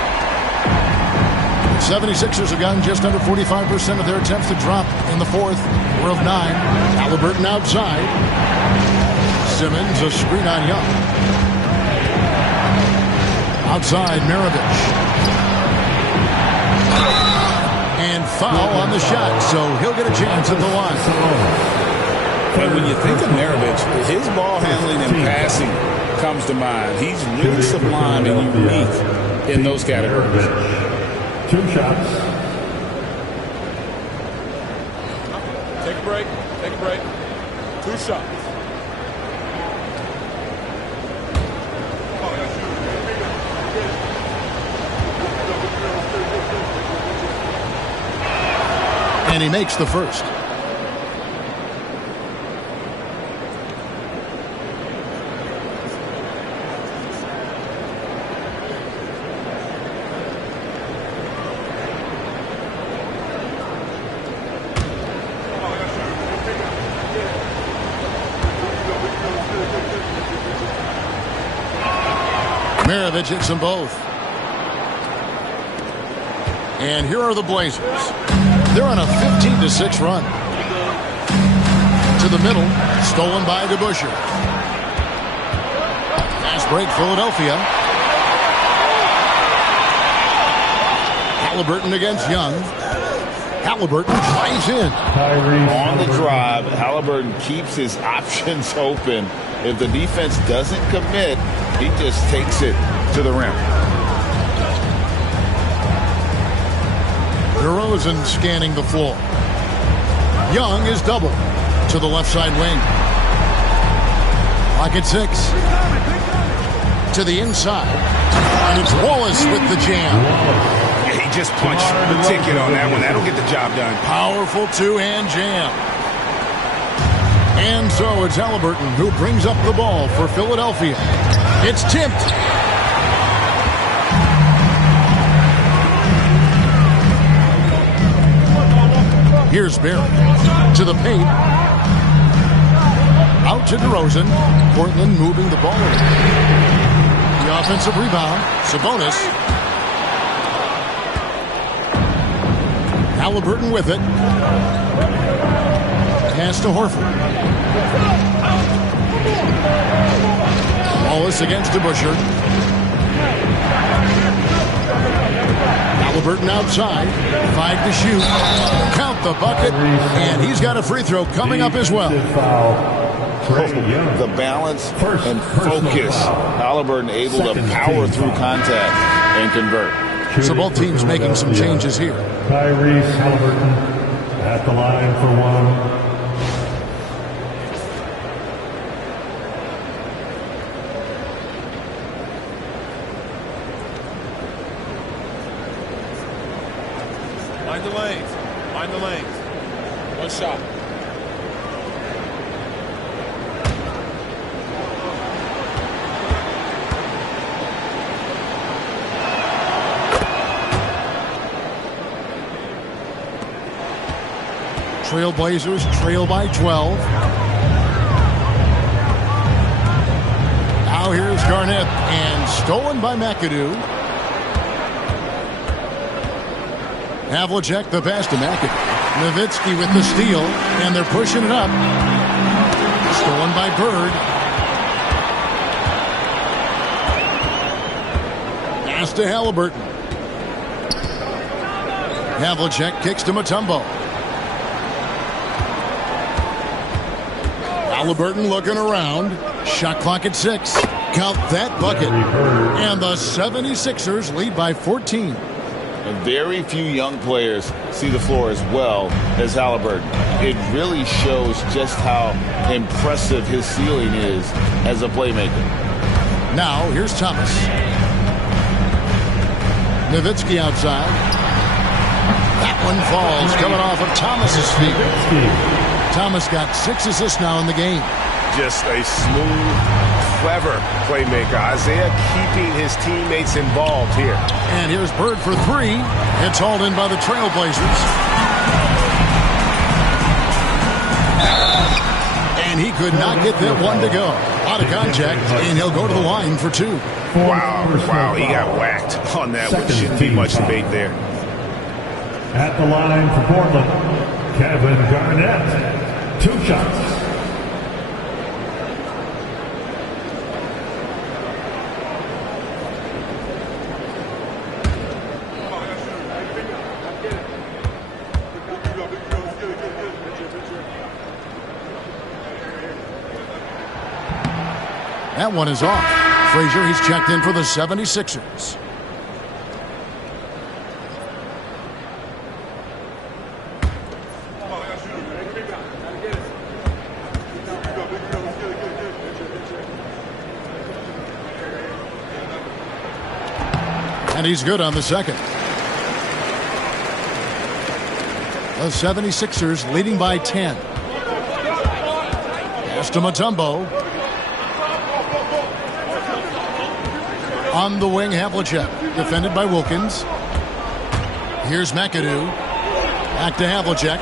76ers have gotten just under 45% of their attempts to drop in the fourth. We're of 9. Halliburton outside. Simmons a screen on Young. Outside Maravich. And foul on the shot, so he'll get a chance at the line. And when you think of Maravich, his ball handling and passing comes to mind. He's really sublime and unique in those categories. Two shots. Take a break. Take a break. Two shots. And he makes the first. Maravich hits them both. And here are the Blazers. They're on a 15-6 run. To the middle, stolen by DeBusschere. Fast break, Philadelphia. Halliburton against Young. Halliburton drives in. On the drive, Halliburton keeps his options open. If the defense doesn't commit, he just takes it to the rim. DeRozan scanning the floor. Young is double to the left side wing. Pocket 6. To the inside. And it's Wallace with the jam. Yeah, he just punched the ticket on that one. That'll get the job done. Powerful two-hand jam. And so it's Halliburton who brings up the ball for Philadelphia. It's tipped. Here's Barry to the paint. Out to DeRozan. Portland moving the ball. The offensive rebound. Sabonis. Halliburton with it. Pass to Horford. Wallace against DeBusschere. Halliburton outside. 5 to shoot. Count the bucket. And he's got a free throw coming up as well. The balance and focus. Halliburton able to power through contact and convert. So both teams making some changes here. Tyrese Halliburton at the line for one. Mind the lanes. Mind the lanes. One shot. Trailblazers trail by 12. Now here's Garnett, and stolen by McAdoo. Havlicek the pass to McAdoo. Nowitzki with the steal, and they're pushing it up. Stolen by Bird. Pass to Halliburton. Havlicek kicks to Mutombo. Halliburton looking around. Shot clock at 6. Count that bucket. And the 76ers lead by 14. And very few young players see the floor as well as Halliburton. It really shows just how impressive his ceiling is as a playmaker. Now, here's Thomas. Nowitzki outside. That one falls, coming off of Thomas's feet. Thomas got 6 assists now in the game. Just a smooth, clever playmaker. Isaiah keeping his teammates involved here. And here's Bird for 3. It's hauled in by the Trailblazers. And he could not get that one to go. Out of contact, and he'll go to the line for 2. Wow, he got whacked on that one. Shouldn't be much debate there. At the line for Portland, Kevin Garnett. 2 shots. That one is off. Frazier, he's checked in for the 76ers. And he's good on the second. The 76ers leading by 10. Pass to Mutombo. On the wing, Havlicek. Defended by Wilkins. Here's McAdoo. Back to Havlicek.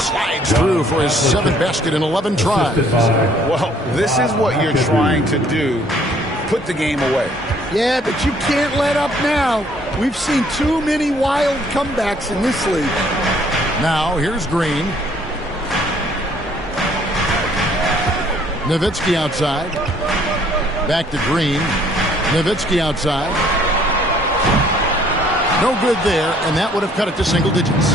Slides through for his 7th basket in 11 tries. Well, this is what you're trying to do. Put the game away. Yeah, but you can't let up now. We've seen too many wild comebacks in this league. Now, here's Green. Nowitzki outside. Back to Green. Nowitzki outside. No good there, and that would have cut it to single digits.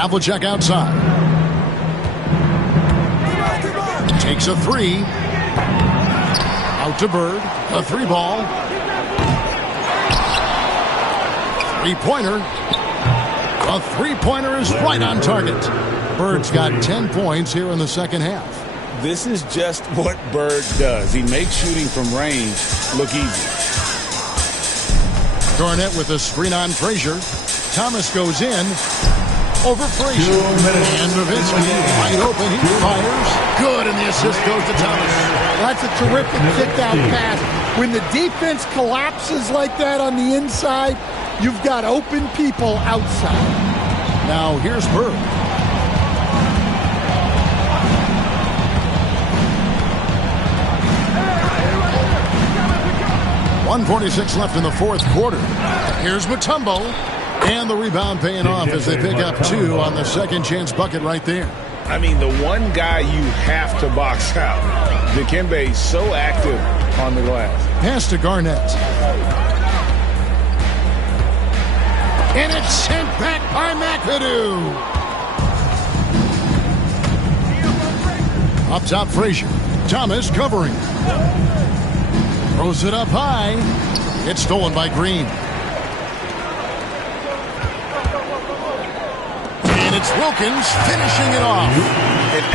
Havlicek outside. Takes a three. Out to Bird. A 3-ball. Three-pointer. A three-pointer is right on target. Bird's got 10 points here in the second half. This is just what Bird does. He makes shooting from range look easy. Garnett with a screen on Frazier. Thomas goes in. Over Frazier. And Nowitzki wide open. He fires. Good, and the assist goes to Thomas. That's a terrific kick-out pass. When the defense collapses like that on the inside, you've got open people outside. Now here's Bird. .146 left in the fourth quarter. Here's Mutombo. And the rebound paying off as they pick up 2 on the second chance bucket right there. I mean, the one guy you have to box out. Dikembe so active on the glass. Pass to Garnett. And it's sent back by McAdoo. Up top, Frazier. Thomas covering. Throws it up high. It's stolen by Green. And it's Wilkins finishing it off.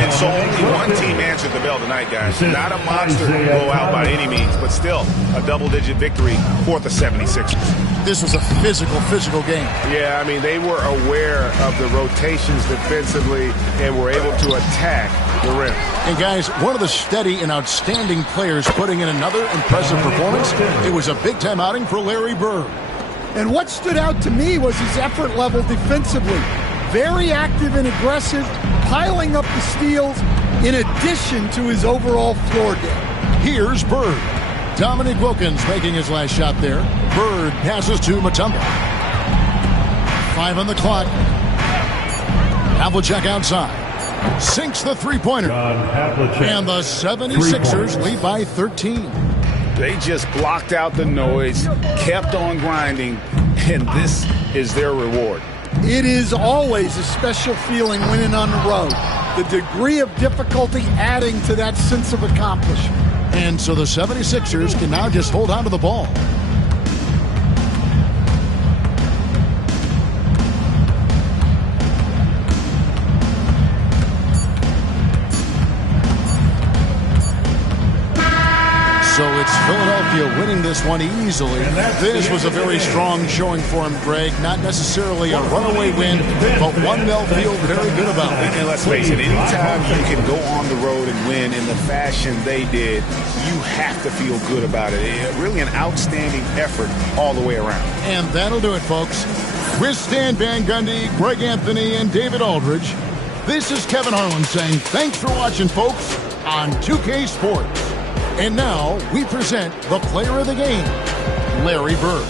And so only one team answered the bell tonight, guys. Not a monster blowout by any means, but still a double-digit victory for the 76ers. This was a physical game. Yeah, I mean, they were aware of the rotations defensively and were able to attack the rim. And guys, one of the steady and outstanding players putting in another impressive performance. It was a big-time outing for Larry Bird. And what stood out to me was his effort level defensively. Very active and aggressive, piling up the steals in addition to his overall floor game. Here's Bird. Dominique Wilkins making his last shot there. Bird passes to Mutombo. 5 on the clock. Havlicek outside. Sinks the three-pointer. And the 76ers lead by 13. They just blocked out the noise, kept on grinding, and this is their reward. It is always a special feeling winning on the road. The degree of difficulty adding to that sense of accomplishment. And so the 76ers can now just hold on to the ball. So it's Philadelphia winning this one easily. This was a very strong showing for him, Greg. Not necessarily a runaway win, but one they'll feel very good about. And let's face it, anytime you can go on the road and win in the fashion they did, you have to feel good about it. Really an outstanding effort all the way around. And that'll do it, folks. With Stan Van Gundy, Greg Anthony, and David Aldridge, this is Kevin Harlan saying thanks for watching, folks, on 2K Sports. And now we present the player of the game, Larry Bird.